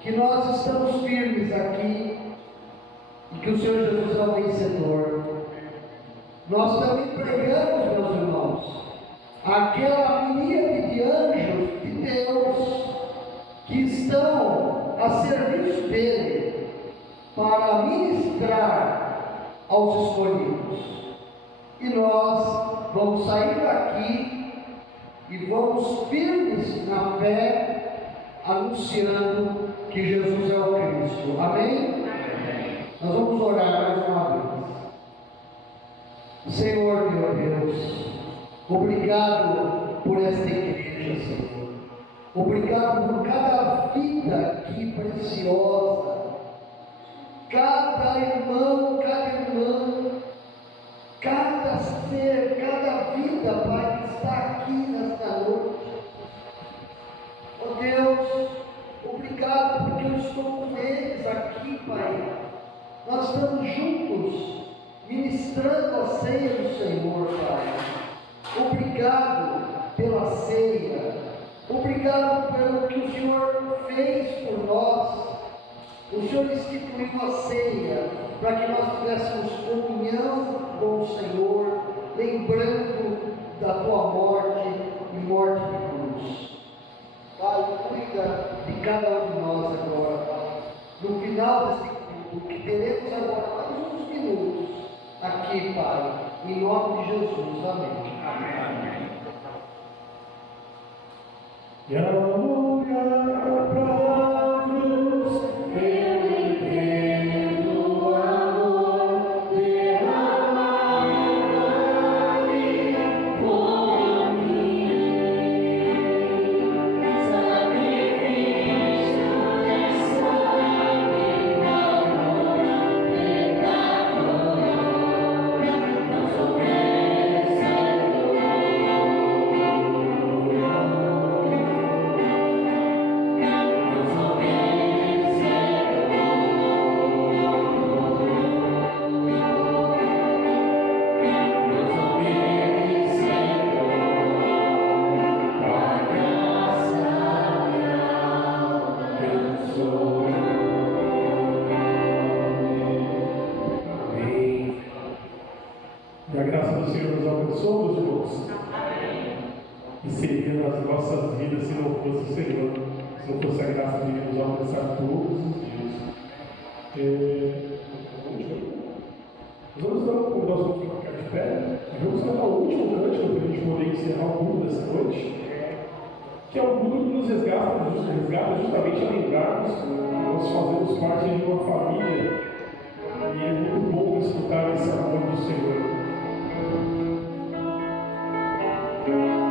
que nós estamos firmes aqui e que o Senhor Jesus é o vencedor. Nós também pregamos, meus irmãos, aquela miríade de anjos de Deus que estão a serviço dele para ministrar aos escolhidos. E nós vamos sair daqui e vamos firmes na fé, anunciando que Jesus é o Cristo. Amém? Nós vamos orar mais uma vez. Senhor, meu Deus, obrigado por esta igreja, Senhor. Obrigado por cada vida aqui preciosa. Cada irmão, cada irmã, cada ser, cada vida, Pai, que está aqui nesta noite. Oh Deus, obrigado porque eu estou com eles aqui, Pai. Nós estamos juntos, ministrando a ceia do Senhor, Pai. Obrigado pela ceia. Obrigado pelo que o Senhor fez por nós. O Senhor instituiu a ceia para que nós tivéssemos comunhão com o Senhor, lembrando da tua morte e morte de cruz. Pai, cuida de cada um de nós agora, Pai. No final desse culto, que teremos agora mais uns minutos aqui, Pai, em nome de Jesus. Amém. Amém. E a glória pra cruz, eu entendo o amor derramado ali por mim. Sacrifício de sangue, amor, pecador, não sou vencedor. Que a graça do Senhor nos abençoe, meus irmãos. E seria nas nossas vidas se não fosse o Senhor, se não fosse a graça de nos alcançar todos os dias. Nós vamos ficar de pé e vamos cantar o último cântico para a gente poder encerrar o culto dessa noite, que é um culto que nos resgata justamente a lembrarmos que nós fazemos parte de uma família e é muito bom escutar esse amor do Senhor. Thank you.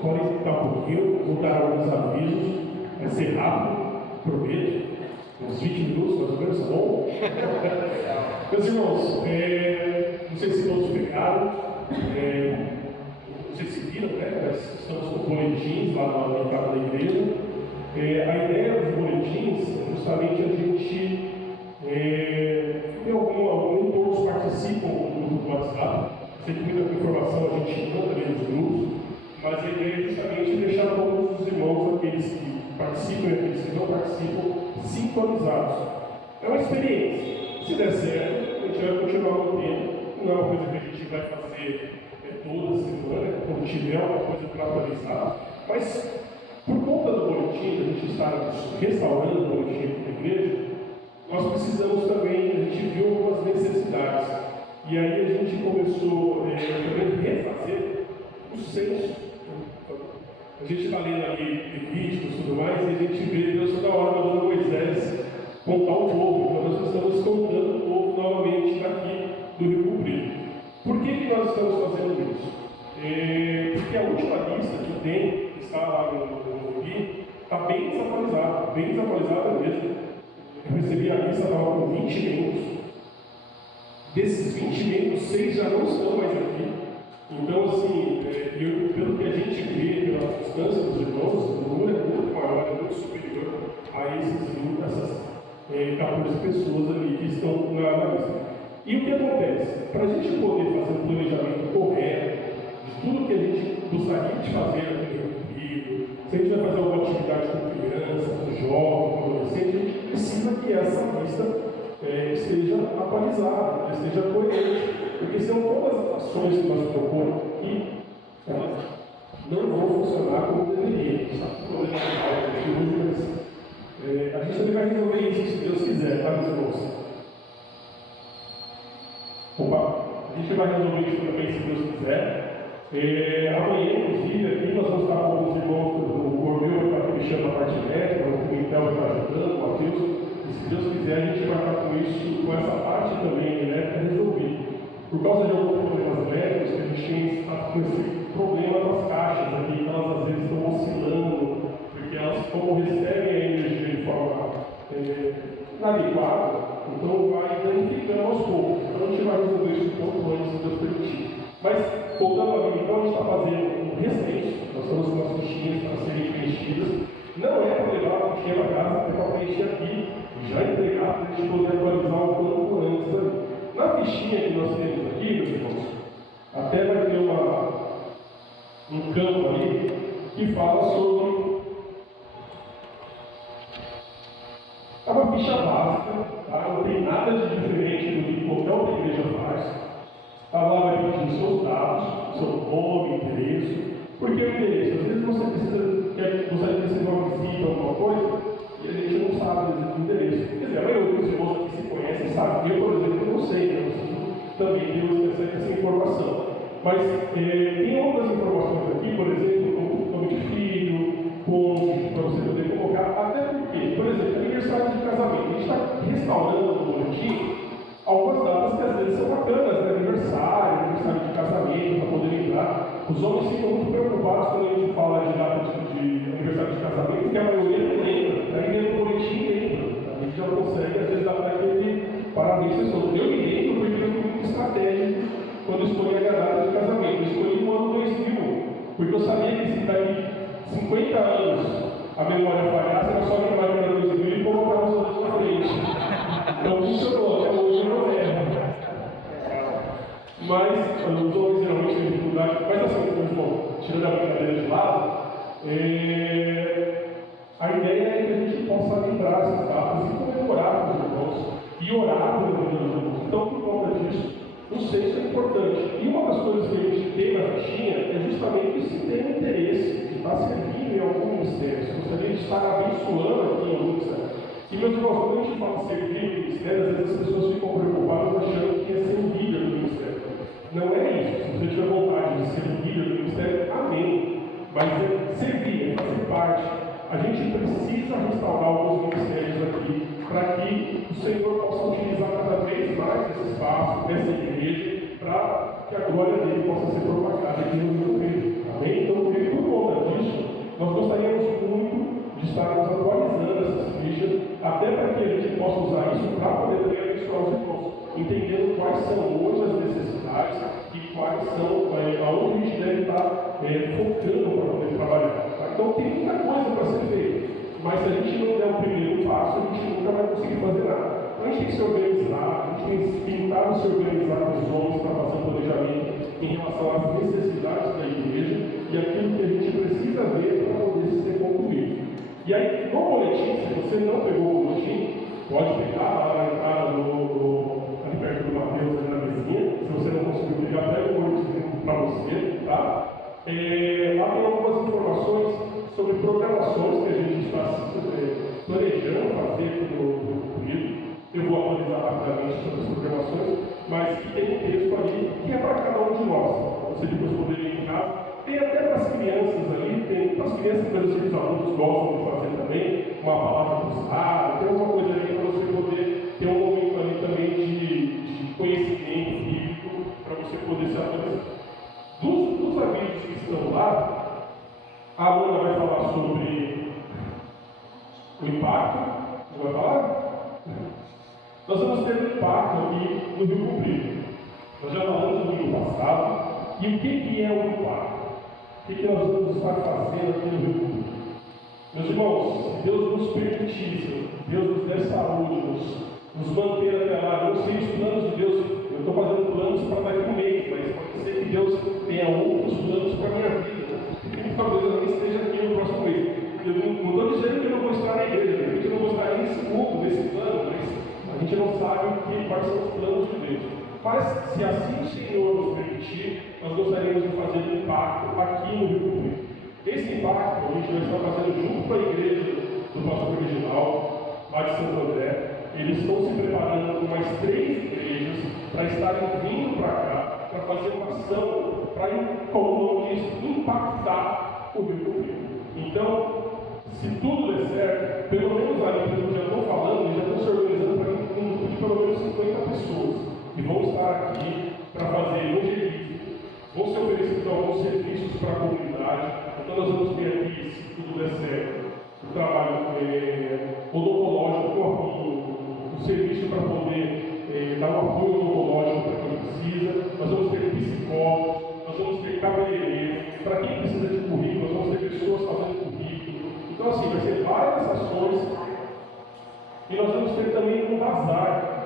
podem escutar um pouquinho, vou dar alguns avisos, vai ser rápido, prometo, uns 20 minutos, mais ou menos, tá bom? Meus irmãos, não sei se todos pegaram, não sei se viram, né? Nós estamos com boletins lá na entrada da igreja. A ideia dos boletins é justamente a gente tem nem todos participam do grupo do WhatsApp. Sei que muita informação a gente manda ali nos grupos, mas a ideia é justamente deixar todos os irmãos, aqueles que participam e aqueles que não participam, sintonizados. É uma experiência. Se der certo, a gente vai continuar mantendo. Não é uma coisa que a gente vai fazer toda semana, quando tiver uma coisa para atualizar, mas por conta do boletim, a gente está restaurando o boletim da igreja, nós precisamos também, a gente viu algumas necessidades. E aí a gente começou também a refazer o censo. A gente está lendo ali Levíticos e tudo mais, e a gente vê Deus toda hora mandando Moisés contar o povo. Então nós estamos contando o povo novamente daqui do Rio Comprido. Por que nós estamos fazendo isso? Porque a última lista que tem, que está lá no guia, está bem desatualizada mesmo. Eu recebi a lista, estava com 20 membros. Desses 20 membros, 6 já não estão mais aqui. Então, assim, pelo que a gente vê, pela distância dos irmãos, o número é muito maior, é muito superior a essas 14 pessoas ali que estão na lista. E o que acontece? Para a gente poder fazer um planejamento correto de tudo que a gente gostaria de fazer naquele retiro, se a gente vai fazer alguma atividade com criança, com jovem, com adolescente, a gente precisa que essa lista esteja atualizada, esteja coerente, porque senão todas as ações que nós propomos aqui, elas não vão funcionar como deveriam. Sabe? O problema a gente também vai resolver isso, se Deus quiser, tá, meus irmãos? Opa, a gente vai resolver isso também, se Deus quiser. Amanhã, inclusive, aqui nós vamos estar com alguns irmãos do Cormeu, que me chama a parte médica, o Pimentel vai estar ajudando, o Matheus. E se Deus quiser, a gente vai estar com essa parte também elétrica resolvida. Por causa de alguns problemas elétricos, que a gente está com esse problema das caixas aqui, que elas às vezes estão oscilando, porque elas, como recebem a energia de forma inadequada, então vai danificando aos poucos. Então a gente vai resolver isso um pouco antes, se Deus permitir. Mas, voltando a mim, então a gente está fazendo um recenso, nós estamos com umas fichinhas para serem preenchidas. Não é para levar a fichinha para casa, é para preencher aqui, já entregar para a gente poder atualizar o quanto antes ali. Na fichinha que nós temos aqui, meus irmãos, até vai ter um campo ali que fala sobre. É uma ficha básica, tá? Não tem nada de diferente do que qualquer outra igreja faz. Está lá, vai pedir seus dados, seu nome, endereço. Por que o endereço? Às vezes você gostaria de receber uma visita, alguma coisa, e a gente não sabe o endereço. Quer dizer, a maioria dos irmãos aqui se conhecem, sabe? Eu, por exemplo, não sei, né? Você também tem essa informação. Mas tem outras informações aqui, por exemplo, como nome de filho, cônjuge, para você poder colocar. Até porque, por exemplo, aniversário de casamento. A gente está restaurando no boletim algumas datas que às vezes são bacanas, né? Aniversário de casamento, para poder lembrar. Os homens ficam muito preocupados quando a gente fala de data de aniversário de casamento, porque a maioria não lembra. Aí vem o boletim e lembra. A gente já consegue, às vezes, dar para aquele parabéns pessoas. Eu me lembro porque eu fui muito estratégico quando escolhi a data de casamento. Eu escolhi no ano 2000, porque eu sabia que se daqui 50 anos a memória falhasse, era só lembrar que era 2000 e colocar os anos na frente. Então funcionou, até hoje eu não erro. Mas os homens geralmente têm dificuldade, mas assim, bom, tirando a brincadeira de lado, a ideia é que a gente possa lembrar essas datas e comemorar com os irmãos e orar pelo vida dos irmãos. Então, por conta disso, o censo é importante. E uma das coisas que a gente tem na fichinha é justamente se tem interesse de estar servindo em algum ministério, se gostaria de estar abençoando aqui em algum ministério. E, meus irmãos, quando a gente fala de servir no ministério, às vezes as pessoas ficam preocupadas achando que é ser um líder do ministério. Não é isso. Se você tiver vontade de ser um líder do ministério, amém. Mas é servir, é fazer parte. A gente precisa restaurar alguns ministérios aqui para que o Senhor possa utilizar cada vez mais esse espaço, essa igreja, para que a glória dele possa ser propagada aqui no Rio Comprido. Amém? Então, eu queria que todo são hoje as necessidades e quais são, aonde a gente deve estar focando para poder trabalhar. Tá? Então tem muita coisa para ser feita, mas se a gente não der o primeiro passo, a gente nunca vai conseguir fazer nada. Então a gente tem que se organizar, a gente tem que tentar se organizar com os homens para fazer um planejamento em relação às necessidades da igreja e aquilo que a gente precisa ver para poder ser concluído. E aí, no boletim, se você não pegou o boletim, pode pegar lá na entrada ali perto do Mateus, ali na mesinha. Se você não conseguiu pegar, pega o boletim para você, tá? Lá tem algumas informações sobre programações que a gente está planejando fazer aqui no período. Eu vou atualizar rapidamente sobre as programações, mas que tem um texto ali que é para cada um de nós. Você depois poderia ir em casa. Tem até para as crianças ali, tem para as crianças, mas eu sei que os alunos gostam de fazer também, uma palavra cruzada, tem alguma coisa ali para você poder ter um momento ali também de conhecimento bíblico, para você poder se atualizar. Dos avisos que estão lá, a Amanda vai falar sobre o impacto, não vai falar? Nós vamos ter um impacto aqui no Rio Comprido. Nós já falamos no domingo passado. E o que é o impacto? O que nós vamos estar fazendo aqui no Rio Comprido? Meus irmãos, se Deus nos permitisse, Deus nos der saúde, nos manter até lá. Eu não sei os planos de Deus, eu estou fazendo planos para daqui a um mês, mas pode ser que Deus tenha outros planos para a minha vida. E talvez eu nem esteja aqui no próximo mês. Eu não estou dizendo que eu não vou estar na igreja, de repente eu não vou estar nesse culto, nesse plano, mas a gente não sabe quais são os planos de Deus. Mas, se assim o Senhor nos permitir, nós gostaríamos de fazer um impacto aqui no Rio Comprido. Esse impacto a gente vai estar fazendo junto com a igreja do pastor original, lá de Santo André. Eles estão se preparando com mais 3 igrejas para estarem vindo para cá, para fazer uma ação, para, como o nome diz, impactar o Rio Comprido. Então, se tudo der certo, pelo menos ali, pelo que eu já estou falando, eles já estão se organizando para um grupo de pelo menos 50 pessoas que vão estar aqui para fazer evangelismo, vão ser oferecidos alguns serviços para a comunidade. Então nós vamos ter aqui, se tudo der certo, o trabalho odontológico, o serviço para poder dar um apoio odontológico para quem precisa. Nós vamos ter psicólogos, nós vamos ter cabeleireiro, para quem precisa de currículo, nós vamos ter pessoas fazendo currículo. Então assim, vai ser várias ações. E nós vamos ter também um bazar.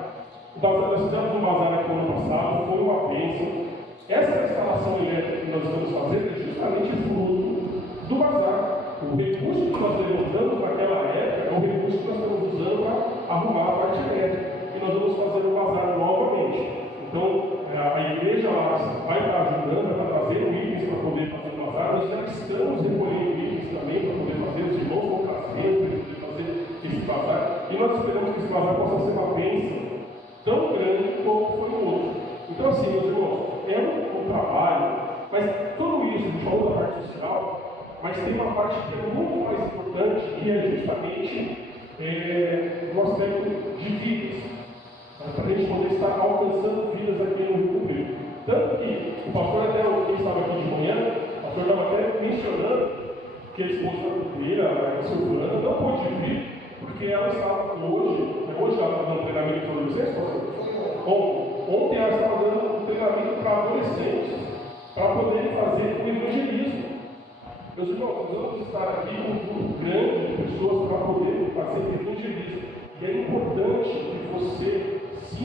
Nós fizemos um bazar aqui no ano passado, foi uma bênção. Essa instalação elétrica que nós estamos fazendo é justamente fruto do bazar. O recurso que nós levantamos naquela época é o recurso que nós estamos usando para arrumar a parte elétrica. E nós vamos fazer um bazar novamente. Então, a igreja lá vai estar ajudando, vai estar trazendo itens para poder fazer o bazar. Nós já estamos recolhendo itens também para poder fazer, os irmãos vão trazendo para poder fazer esse bazar. E nós esperamos que esse bazar possa ser uma bênção tão grande como foi o outro. Então, assim, meus irmãos, é um trabalho, mas tudo isso, a gente falou da parte social, mas tem uma parte que é muito mais importante, que é justamente o aspecto de vidas, para a gente poder estar alcançando vidas aqui no Rio Comprido. Tanto que o pastor, até quem estava aqui de manhã, o pastor estava até mencionando que a esposa dele, a Silvana, não pôde vir, porque ela estava hoje ela está dando treinamento para adolescentes, ontem ela estava dando um treinamento para adolescentes, para poder fazer o evangelismo. Meus irmãos, nós vamos estar aqui com um grupo grande de pessoas para poder fazer evangelismo. E é importante que você se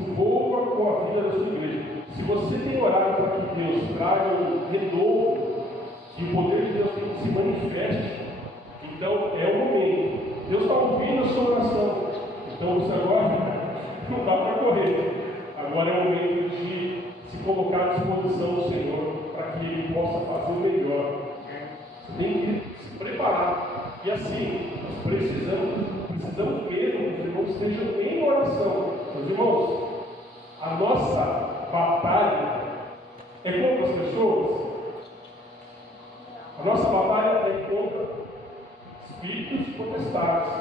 envolva com a vida da sua igreja. Se você tem horário para que Deus traga um renovo, que o poder de Deus se manifeste, então é o momento. Deus está ouvindo a sua oração. Então você agora não dá para correr. Agora é o momento de se colocar à disposição do Senhor para que Ele possa fazer o melhor. Você tem que se preparar. E assim, nós precisamos mesmo que os irmãos estejam em oração. Meus irmãos, a nossa batalha é contra as pessoas. A nossa batalha é contra espíritos potestades.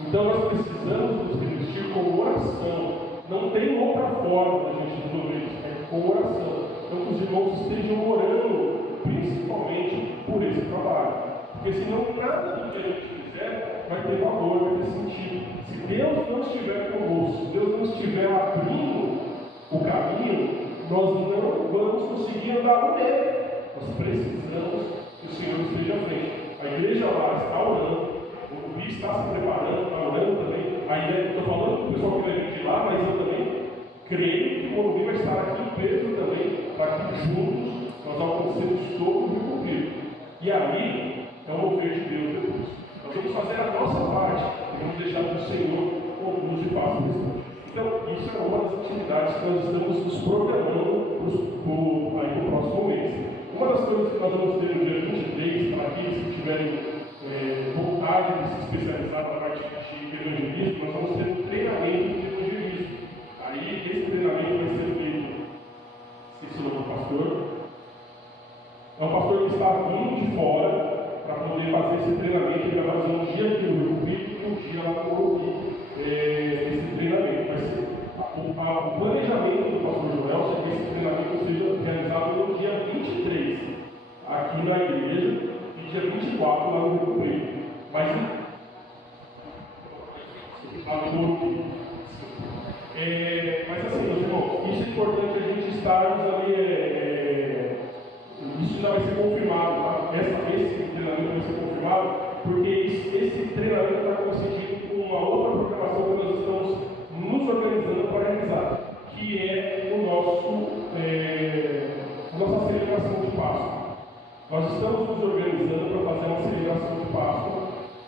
Então nós precisamos nos revestir com oração. Não tem outra forma da gente resolver isso, é com oração. Então que os irmãos estejam orando, principalmente por esse trabalho. Porque senão nada do que a gente fizer vai ter valor, vai ter sentido. Se Deus não estiver conosco, se Deus não estiver abrindo o caminho, nós não vamos conseguir andar com Ele. Nós precisamos que o Senhor esteja à frente. A igreja lá está orando, o Bi está se preparando, está orando também. Estou falando com o pessoal que vai vir de lá, mas eu também creio que o Morumbi vai estar aqui em peso também, para que juntos nós alcancemos todo o cumprir. E aí é o mover de Deus depois. Nós vamos fazer a nossa parte e vamos deixar que o Senhor conduz e faça isso. Então, isso é uma das atividades que nós estamos nos programando para o próximo mês. Uma das coisas que nós vamos ter no dia 23, para aqueles que tiverem vontade de se especializar na parte de evangelismo, nós vamos ter um treinamento de evangelismo. Aí, esse treinamento vai ser feito, se o pastor, é um pastor que está vindo de fora para poder fazer esse treinamento. Ele vai fazer um dia aqui no Rio Preto e um dia lá no Morumbi. Esse treinamento vai ser o planejamento do pastor Joel é que esse treinamento seja realizado no dia 23 aqui na igreja e dia 24 lá no Rio Preto. Mas assim, meus irmãos, isso é importante a gente estarmos ali. Isso ainda vai ser confirmado, tá? Esse treinamento vai ser confirmado, porque esse treinamento está conseguindo uma outra programação que nós estamos nos organizando para realizar, que é nossa celebração de Páscoa. Nós estamos nos organizando para fazer uma celebração de Páscoa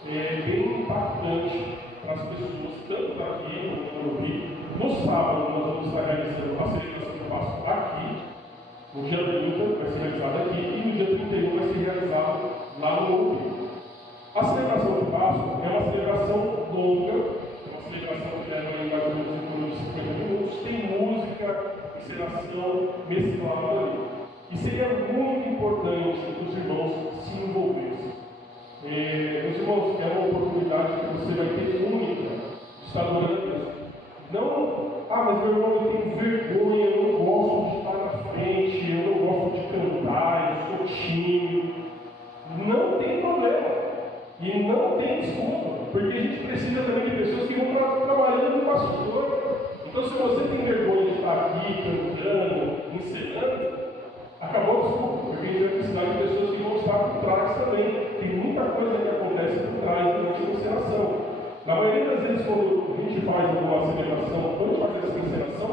bem impactante para as pessoas, tanto aqui no Morumbi. No sábado nós vamos estar realizando a celebração de Páscoa aqui, no dia 30 vai ser realizado aqui e no dia 31 vai ser realizado lá no Morumbi. A celebração de Páscoa é uma celebração longa, é uma celebração que leva mais ou menos em torno de 50 minutos, tem música, encenação, mesclada ali. E seria muito importante que os irmãos se envolvessem. Meus irmãos, é uma oportunidade que você vai ter única de estar adorando a Deus. Não, mas meu irmão, eu tenho vergonha, eu não gosto de estar na frente, eu não gosto de cantar, eu sou tímido. Não tem problema. E não tem desculpa, porque a gente precisa também de pessoas que vão trabalhando no bastidor. Então, se você tem vergonha de estar aqui cantando, encenando, acabou a desculpa, porque a gente vai precisar de pessoas que vão estar por trás também. Tem muita coisa que acontece por trás durante a encenação. Na maioria das vezes, quando a gente faz alguma celebração, quando a gente faz essa encenação,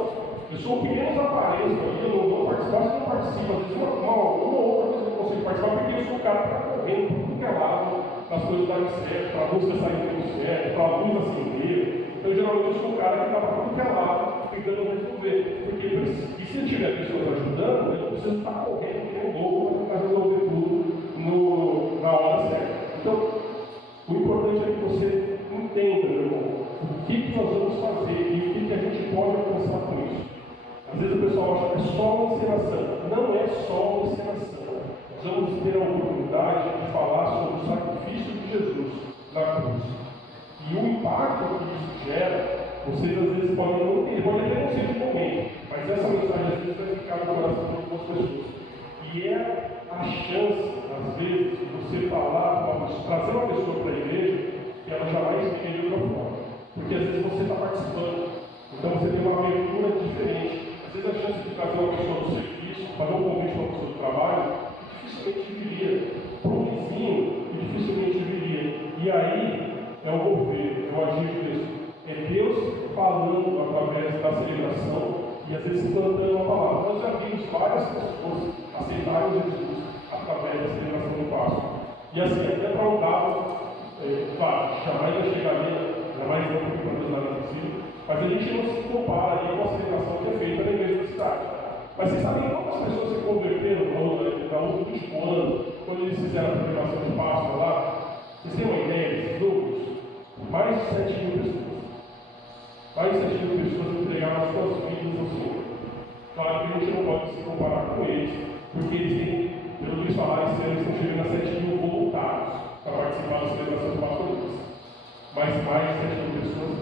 eu sou pequenos aparelhos ali, eu não vou participar, você não participa. Às vezes, uma outra coisa que eu consigo participar, porque eu sou o cara que está correndo por tudo que é lado, para as coisas darem certo, para a música sair tudo certo, para a luz acender. Então, geralmente, eu sou o cara que está para tudo que é lado, tentando resolver. Porque, e se tiver pessoas ajudando, eu preciso estar correndo, que nem louco, para tentar resolver tudo na hora certa. Então, o importante é que você entenda, meu irmão, o que nós vamos fazer e o que a gente pode alcançar com isso. Às vezes o pessoal acha que é só uma encenação. Não é só uma encenação. Nós vamos ter a oportunidade de falar sobre o sacrifício de Jesus na cruz. E o impacto que isso gera, vocês às vezes podem não ter, pode até não ser de momento, mas essa mensagem às vezes vai ficar no coração de algumas pessoas. E é a chance, às vezes, de você falar, trazer uma pessoa para a igreja que ela jamais viria de outra forma. Porque às vezes você está participando, então você tem uma abertura diferente. Às vezes a chance de trazer uma pessoa do serviço, fazer um convite para uma pessoa do trabalho, dificilmente viria. Para um vizinho, dificilmente viria. E aí é o governo, é o agir de Deus. É Deus falando através da celebração e às vezes plantando uma palavra. Nós já vimos várias pessoas aceitarem Jesus através da celebração do Páscoa. E assim, até para um dado, claro, jamais vai chegar ali, jamais não porque para Deus nada é possível, mas a gente não se compara aí com a celebração que é feita na igreja da cidade. Mas vocês sabem quantas pessoas se converteram no último ano, quando eles fizeram a celebração de Páscoa lá? Vocês têm uma ideia desses números? Mais de 7 mil pessoas. Mais de 7 mil pessoas entregaram as suas vidas ao Senhor. Claro que a gente não pode se comparar com eles, porque eles têm, pelo que eles falaram, esse ano eles estão chegando a 7 mil voluntários para participar da celebração de Páscoa. Mas mais de 7 mil pessoas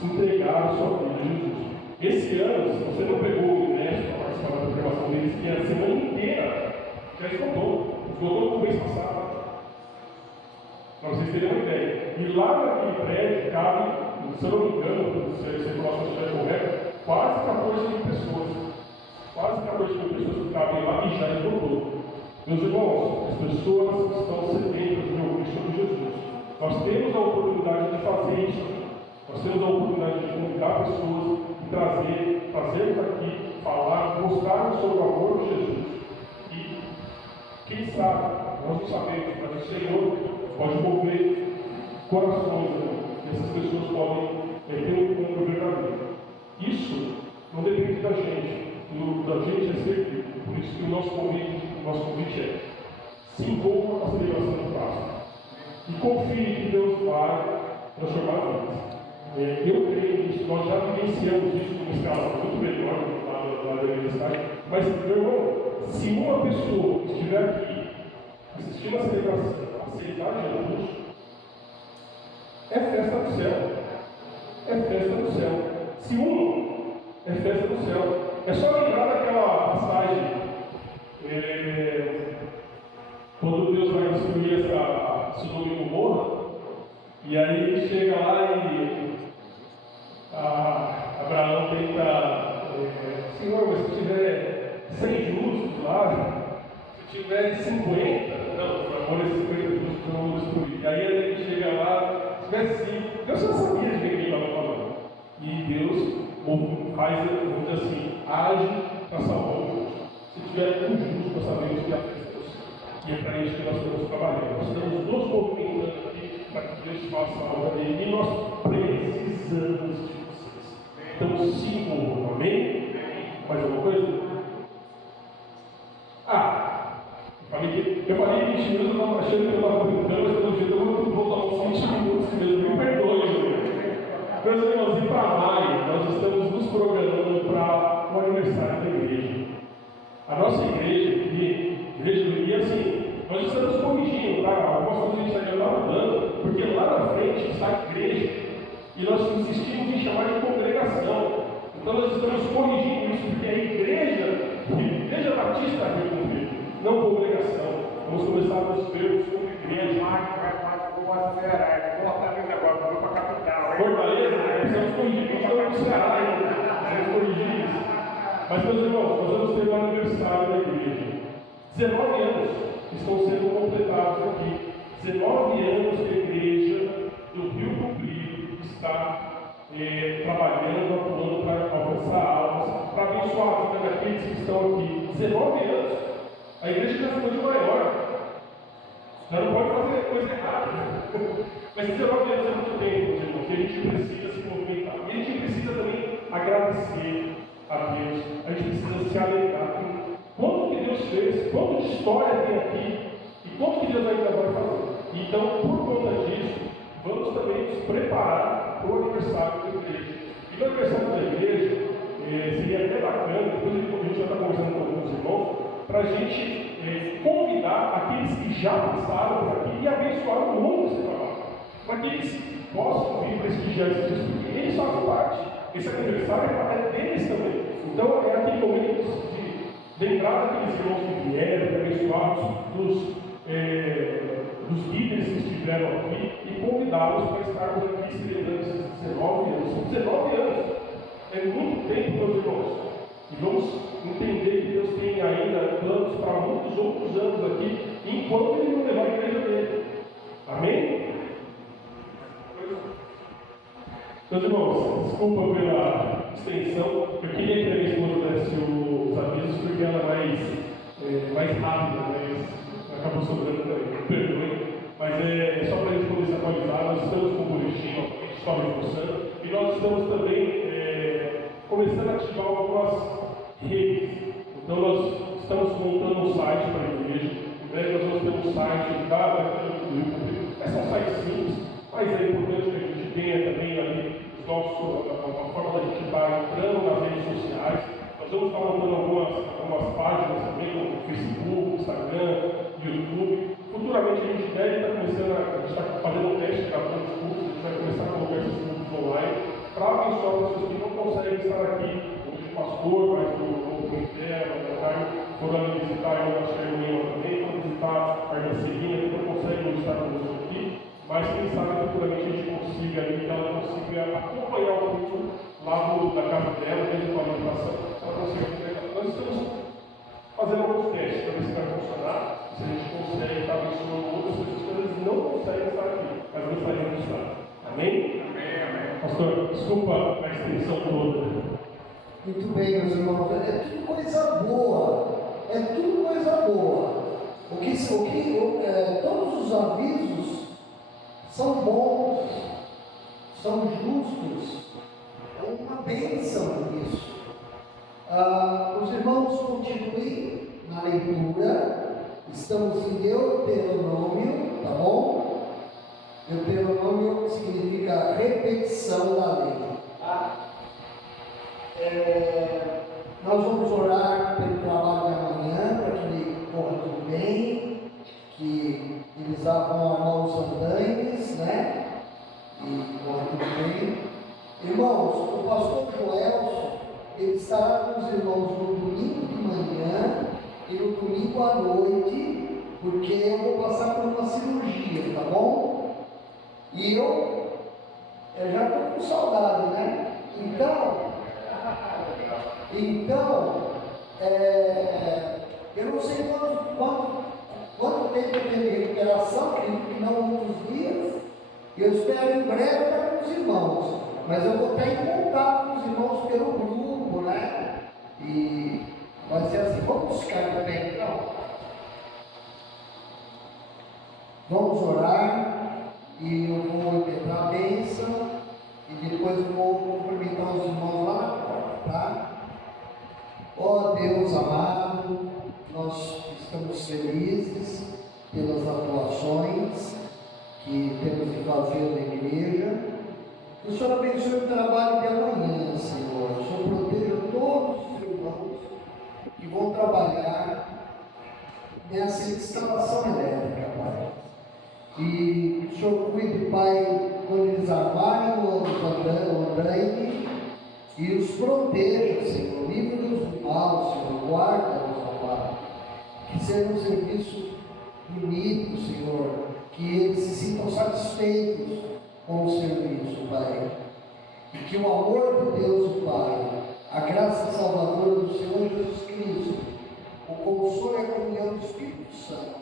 entregaram a sua vida a Jesus. Esse ano, se você não pegou o ingresso para participar da programação deles, que a semana inteira já esgotou no mês passado. Para vocês terem uma ideia. E lá naquele prédio cabe se eu não me engano, se a informação estiver correta, quase 14 mil pessoas. Quase 14 mil pessoas que cabem lá e já esgotou. Meus irmãos, as pessoas estão sedentas de ouvir sobre Jesus. Nós temos a oportunidade de fazer isso. Nós temos a oportunidade de convidar pessoas e trazermos aqui, falar, mostrarmos sobre o amor de Jesus. E quem sabe, nós não sabemos, mas o Senhor pode mover corações, né? E essas pessoas podem ter um encontro verdadeiro. Isso não depende da gente. Da gente é servir. Por isso que o nosso convite é: se envolva com a celebração do Páscoa e confie que Deus vai transformar vidas. Eu creio nisso, nós já vivenciamos isso numa escala muito melhor lá da universidade. Mas, meu irmão, se uma pessoa estiver aqui assistindo a celebração, aceitar Jesus, é festa do céu. É festa do céu. Se uma, é festa do céu. É só lembrar daquela passagem, quando Deus vai destruir essa Sodoma e Gomorra, e aí chega lá e Abraão tenta, Senhor, mas se tiver 100 justos lá, se tiver 50, não, por amor de 50 justos eu não vou destruir. E aí ele chega lá, se tiver 5, Deus já sabia de quem ele estava falando. E Deus faz, vamos dizer assim, age para salvar o justo. Se tiver um justo, nós sabemos que há Deus. E é para isso que nós estamos trabalhando. Nós estamos nos movimentando aqui para que Deus faça a obra dele. E nós precisamos de vocês. Então, se envolvam, amém? Mais alguma coisa? Eu falei 20 minutos, eu estava achando que eu estava brincando, mas pelo jeito eu vou voltar uns 20 minutos mesmo. Me perdoe, meus irmãos, e para maio, nós estamos nos programando para o aniversário da igreja. A nossa igreja aqui, e assim, nós estamos corrigindo, tá? Algumas coisas a gente está ajudando, porque lá na frente está a igreja, e nós insistimos em chamar de congregação. Então nós estamos corrigindo isso, porque a igreja Batista Rio Convite, não congregação. Vamos começar a nos ver como igreja. Fortaleza, precisamos corrigir, nós estamos no Ceará ainda, precisamos corrigir isso. Mas, meus irmãos, nós vamos ter o aniversário da igreja. 19 anos estão sendo completados aqui. 19 anos que a igreja do Rio Comprido está trabalhando, atuando para alcançar almas, para abençoar a vida daqueles que estão aqui. 19 anos. A igreja já ficou de maior. Já não pode fazer coisa errada. Mas 19 anos é muito tempo, meus irmãos, que a gente precisa se movimentar. E a gente precisa também agradecer a Deus. A gente precisa se alegrar com quanto que Deus fez, quanto de história tem aqui e quanto que Deus ainda vai fazer. Então, por conta disso, vamos também nos preparar para o aniversário da igreja. E no aniversário da igreja, seria até bacana, depois a gente já está conversando com alguns irmãos, para a gente convidar aqueles que já passaram por aqui e abençoar o mundo desse trabalho. Para que eles possam vir prestigiar esses dias, porque eles fazem parte. Esse aniversário é deles também. Então é aquele momento de lembrar daqueles irmãos que vieram, de abençoados, dos líderes que estiveram aqui e convidá-los para estarmos aqui celebrando esses 19 anos. São 19 anos. É muito tempo, meus irmãos. E vamos entender que Deus tem ainda planos para muitos outros anos aqui, enquanto Ele não levar a igreja dele. Amém? Meus irmãos, desculpa pela extensão. Eu queria que a minha esposa desse os avisos, porque ela é mais rápida, mas acabou sobrando também. Perdoe. Mas é só para a gente poder se atualizar. Nós estamos com o boletim, só reforçando. E nós estamos também começando a ativar algumas redes. Então nós estamos montando um site para a igreja. Em breve nós vamos ter um site é só um site simples, mas é importante que a gente tenha também ali a forma da gente estar entrando nas redes sociais. Nós vamos estar montando algumas páginas também, como Facebook, Instagram, YouTube. Futuramente a gente deve estar começando a gente está fazendo um teste, gravando os cursos, a gente vai começar a colocar esses cursos online para abençoar pessoas que não conseguem estar aqui. O pastor, mas o Ministério, foram ali visitar a nossa irmã também, foram visitar a irmã Celina, que não conseguem estar conosco aqui. mas quem sabe futuramente a gente consiga ali, que ela consiga acompanhar o culto lá da casa dela, mesmo com a alimentação, ela consiga acompanhar. Nós estamos fazendo alguns testes para ver se vai funcionar, se a gente consegue estar abençoando outras pessoas que eles não conseguem estar aqui, mas gostaríamos de estar. Amém? Amém. Pastor, desculpa a extensão toda. Muito bem, meus irmãos, é tudo coisa boa, é tudo coisa boa. Todos os avisos são bons, são justos, é uma bênção isso. Os irmãos continuem na leitura, estamos em Deuteronômio, tá bom? Deuteronômio significa repetição da lei. Nós vamos orar pelo trabalho de amanhã, para que ele corra tudo bem, que eles vão armar os andaimes, né? E corra tudo bem. Irmãos, o pastor Joelson, ele estará com os irmãos no domingo de manhã e no domingo à noite, porque eu vou passar por uma cirurgia, tá bom? E eu já estou com saudade, né? Então, eu não sei quanto tempo eu tenho de recuperação, acredito que não muitos dias. Eu espero em breve estar com os irmãos, mas eu vou estar em contato com os irmãos pelo grupo, né? E vai ser assim, vamos ficar bem então. Vamos orar e eu vou pegar a bênção e depois eu vou cumprimentar os irmãos lá na porta, tá? Ó Deus amado, nós estamos felizes pelas atuações que temos de fazer na igreja. O Senhor abençoe o trabalho de amanhã, Senhor. O Senhor proteja todos os irmãos que vão trabalhar nessa instalação elétrica, Pai. E o Senhor cuide, Pai, quando eles armarem o andaime, e os proteja, Senhor, livre-nos do mal, Senhor, guarda-nos, ó Pai. Que seja um serviço bonito, Senhor, que eles se sintam satisfeitos com o serviço, Pai. E que o amor de Deus, o Pai, a graça salvadora do Senhor Jesus Cristo, o consolo e a comunhão do Espírito Santo,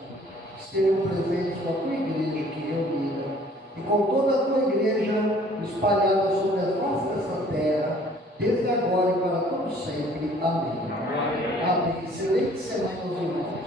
estejam presentes com a tua igreja que reunida, e com toda a tua igreja espalhada sobre a face dessa terra, desde agora e para todo sempre. Amém. Amém. Excelente semana, meus irmãos.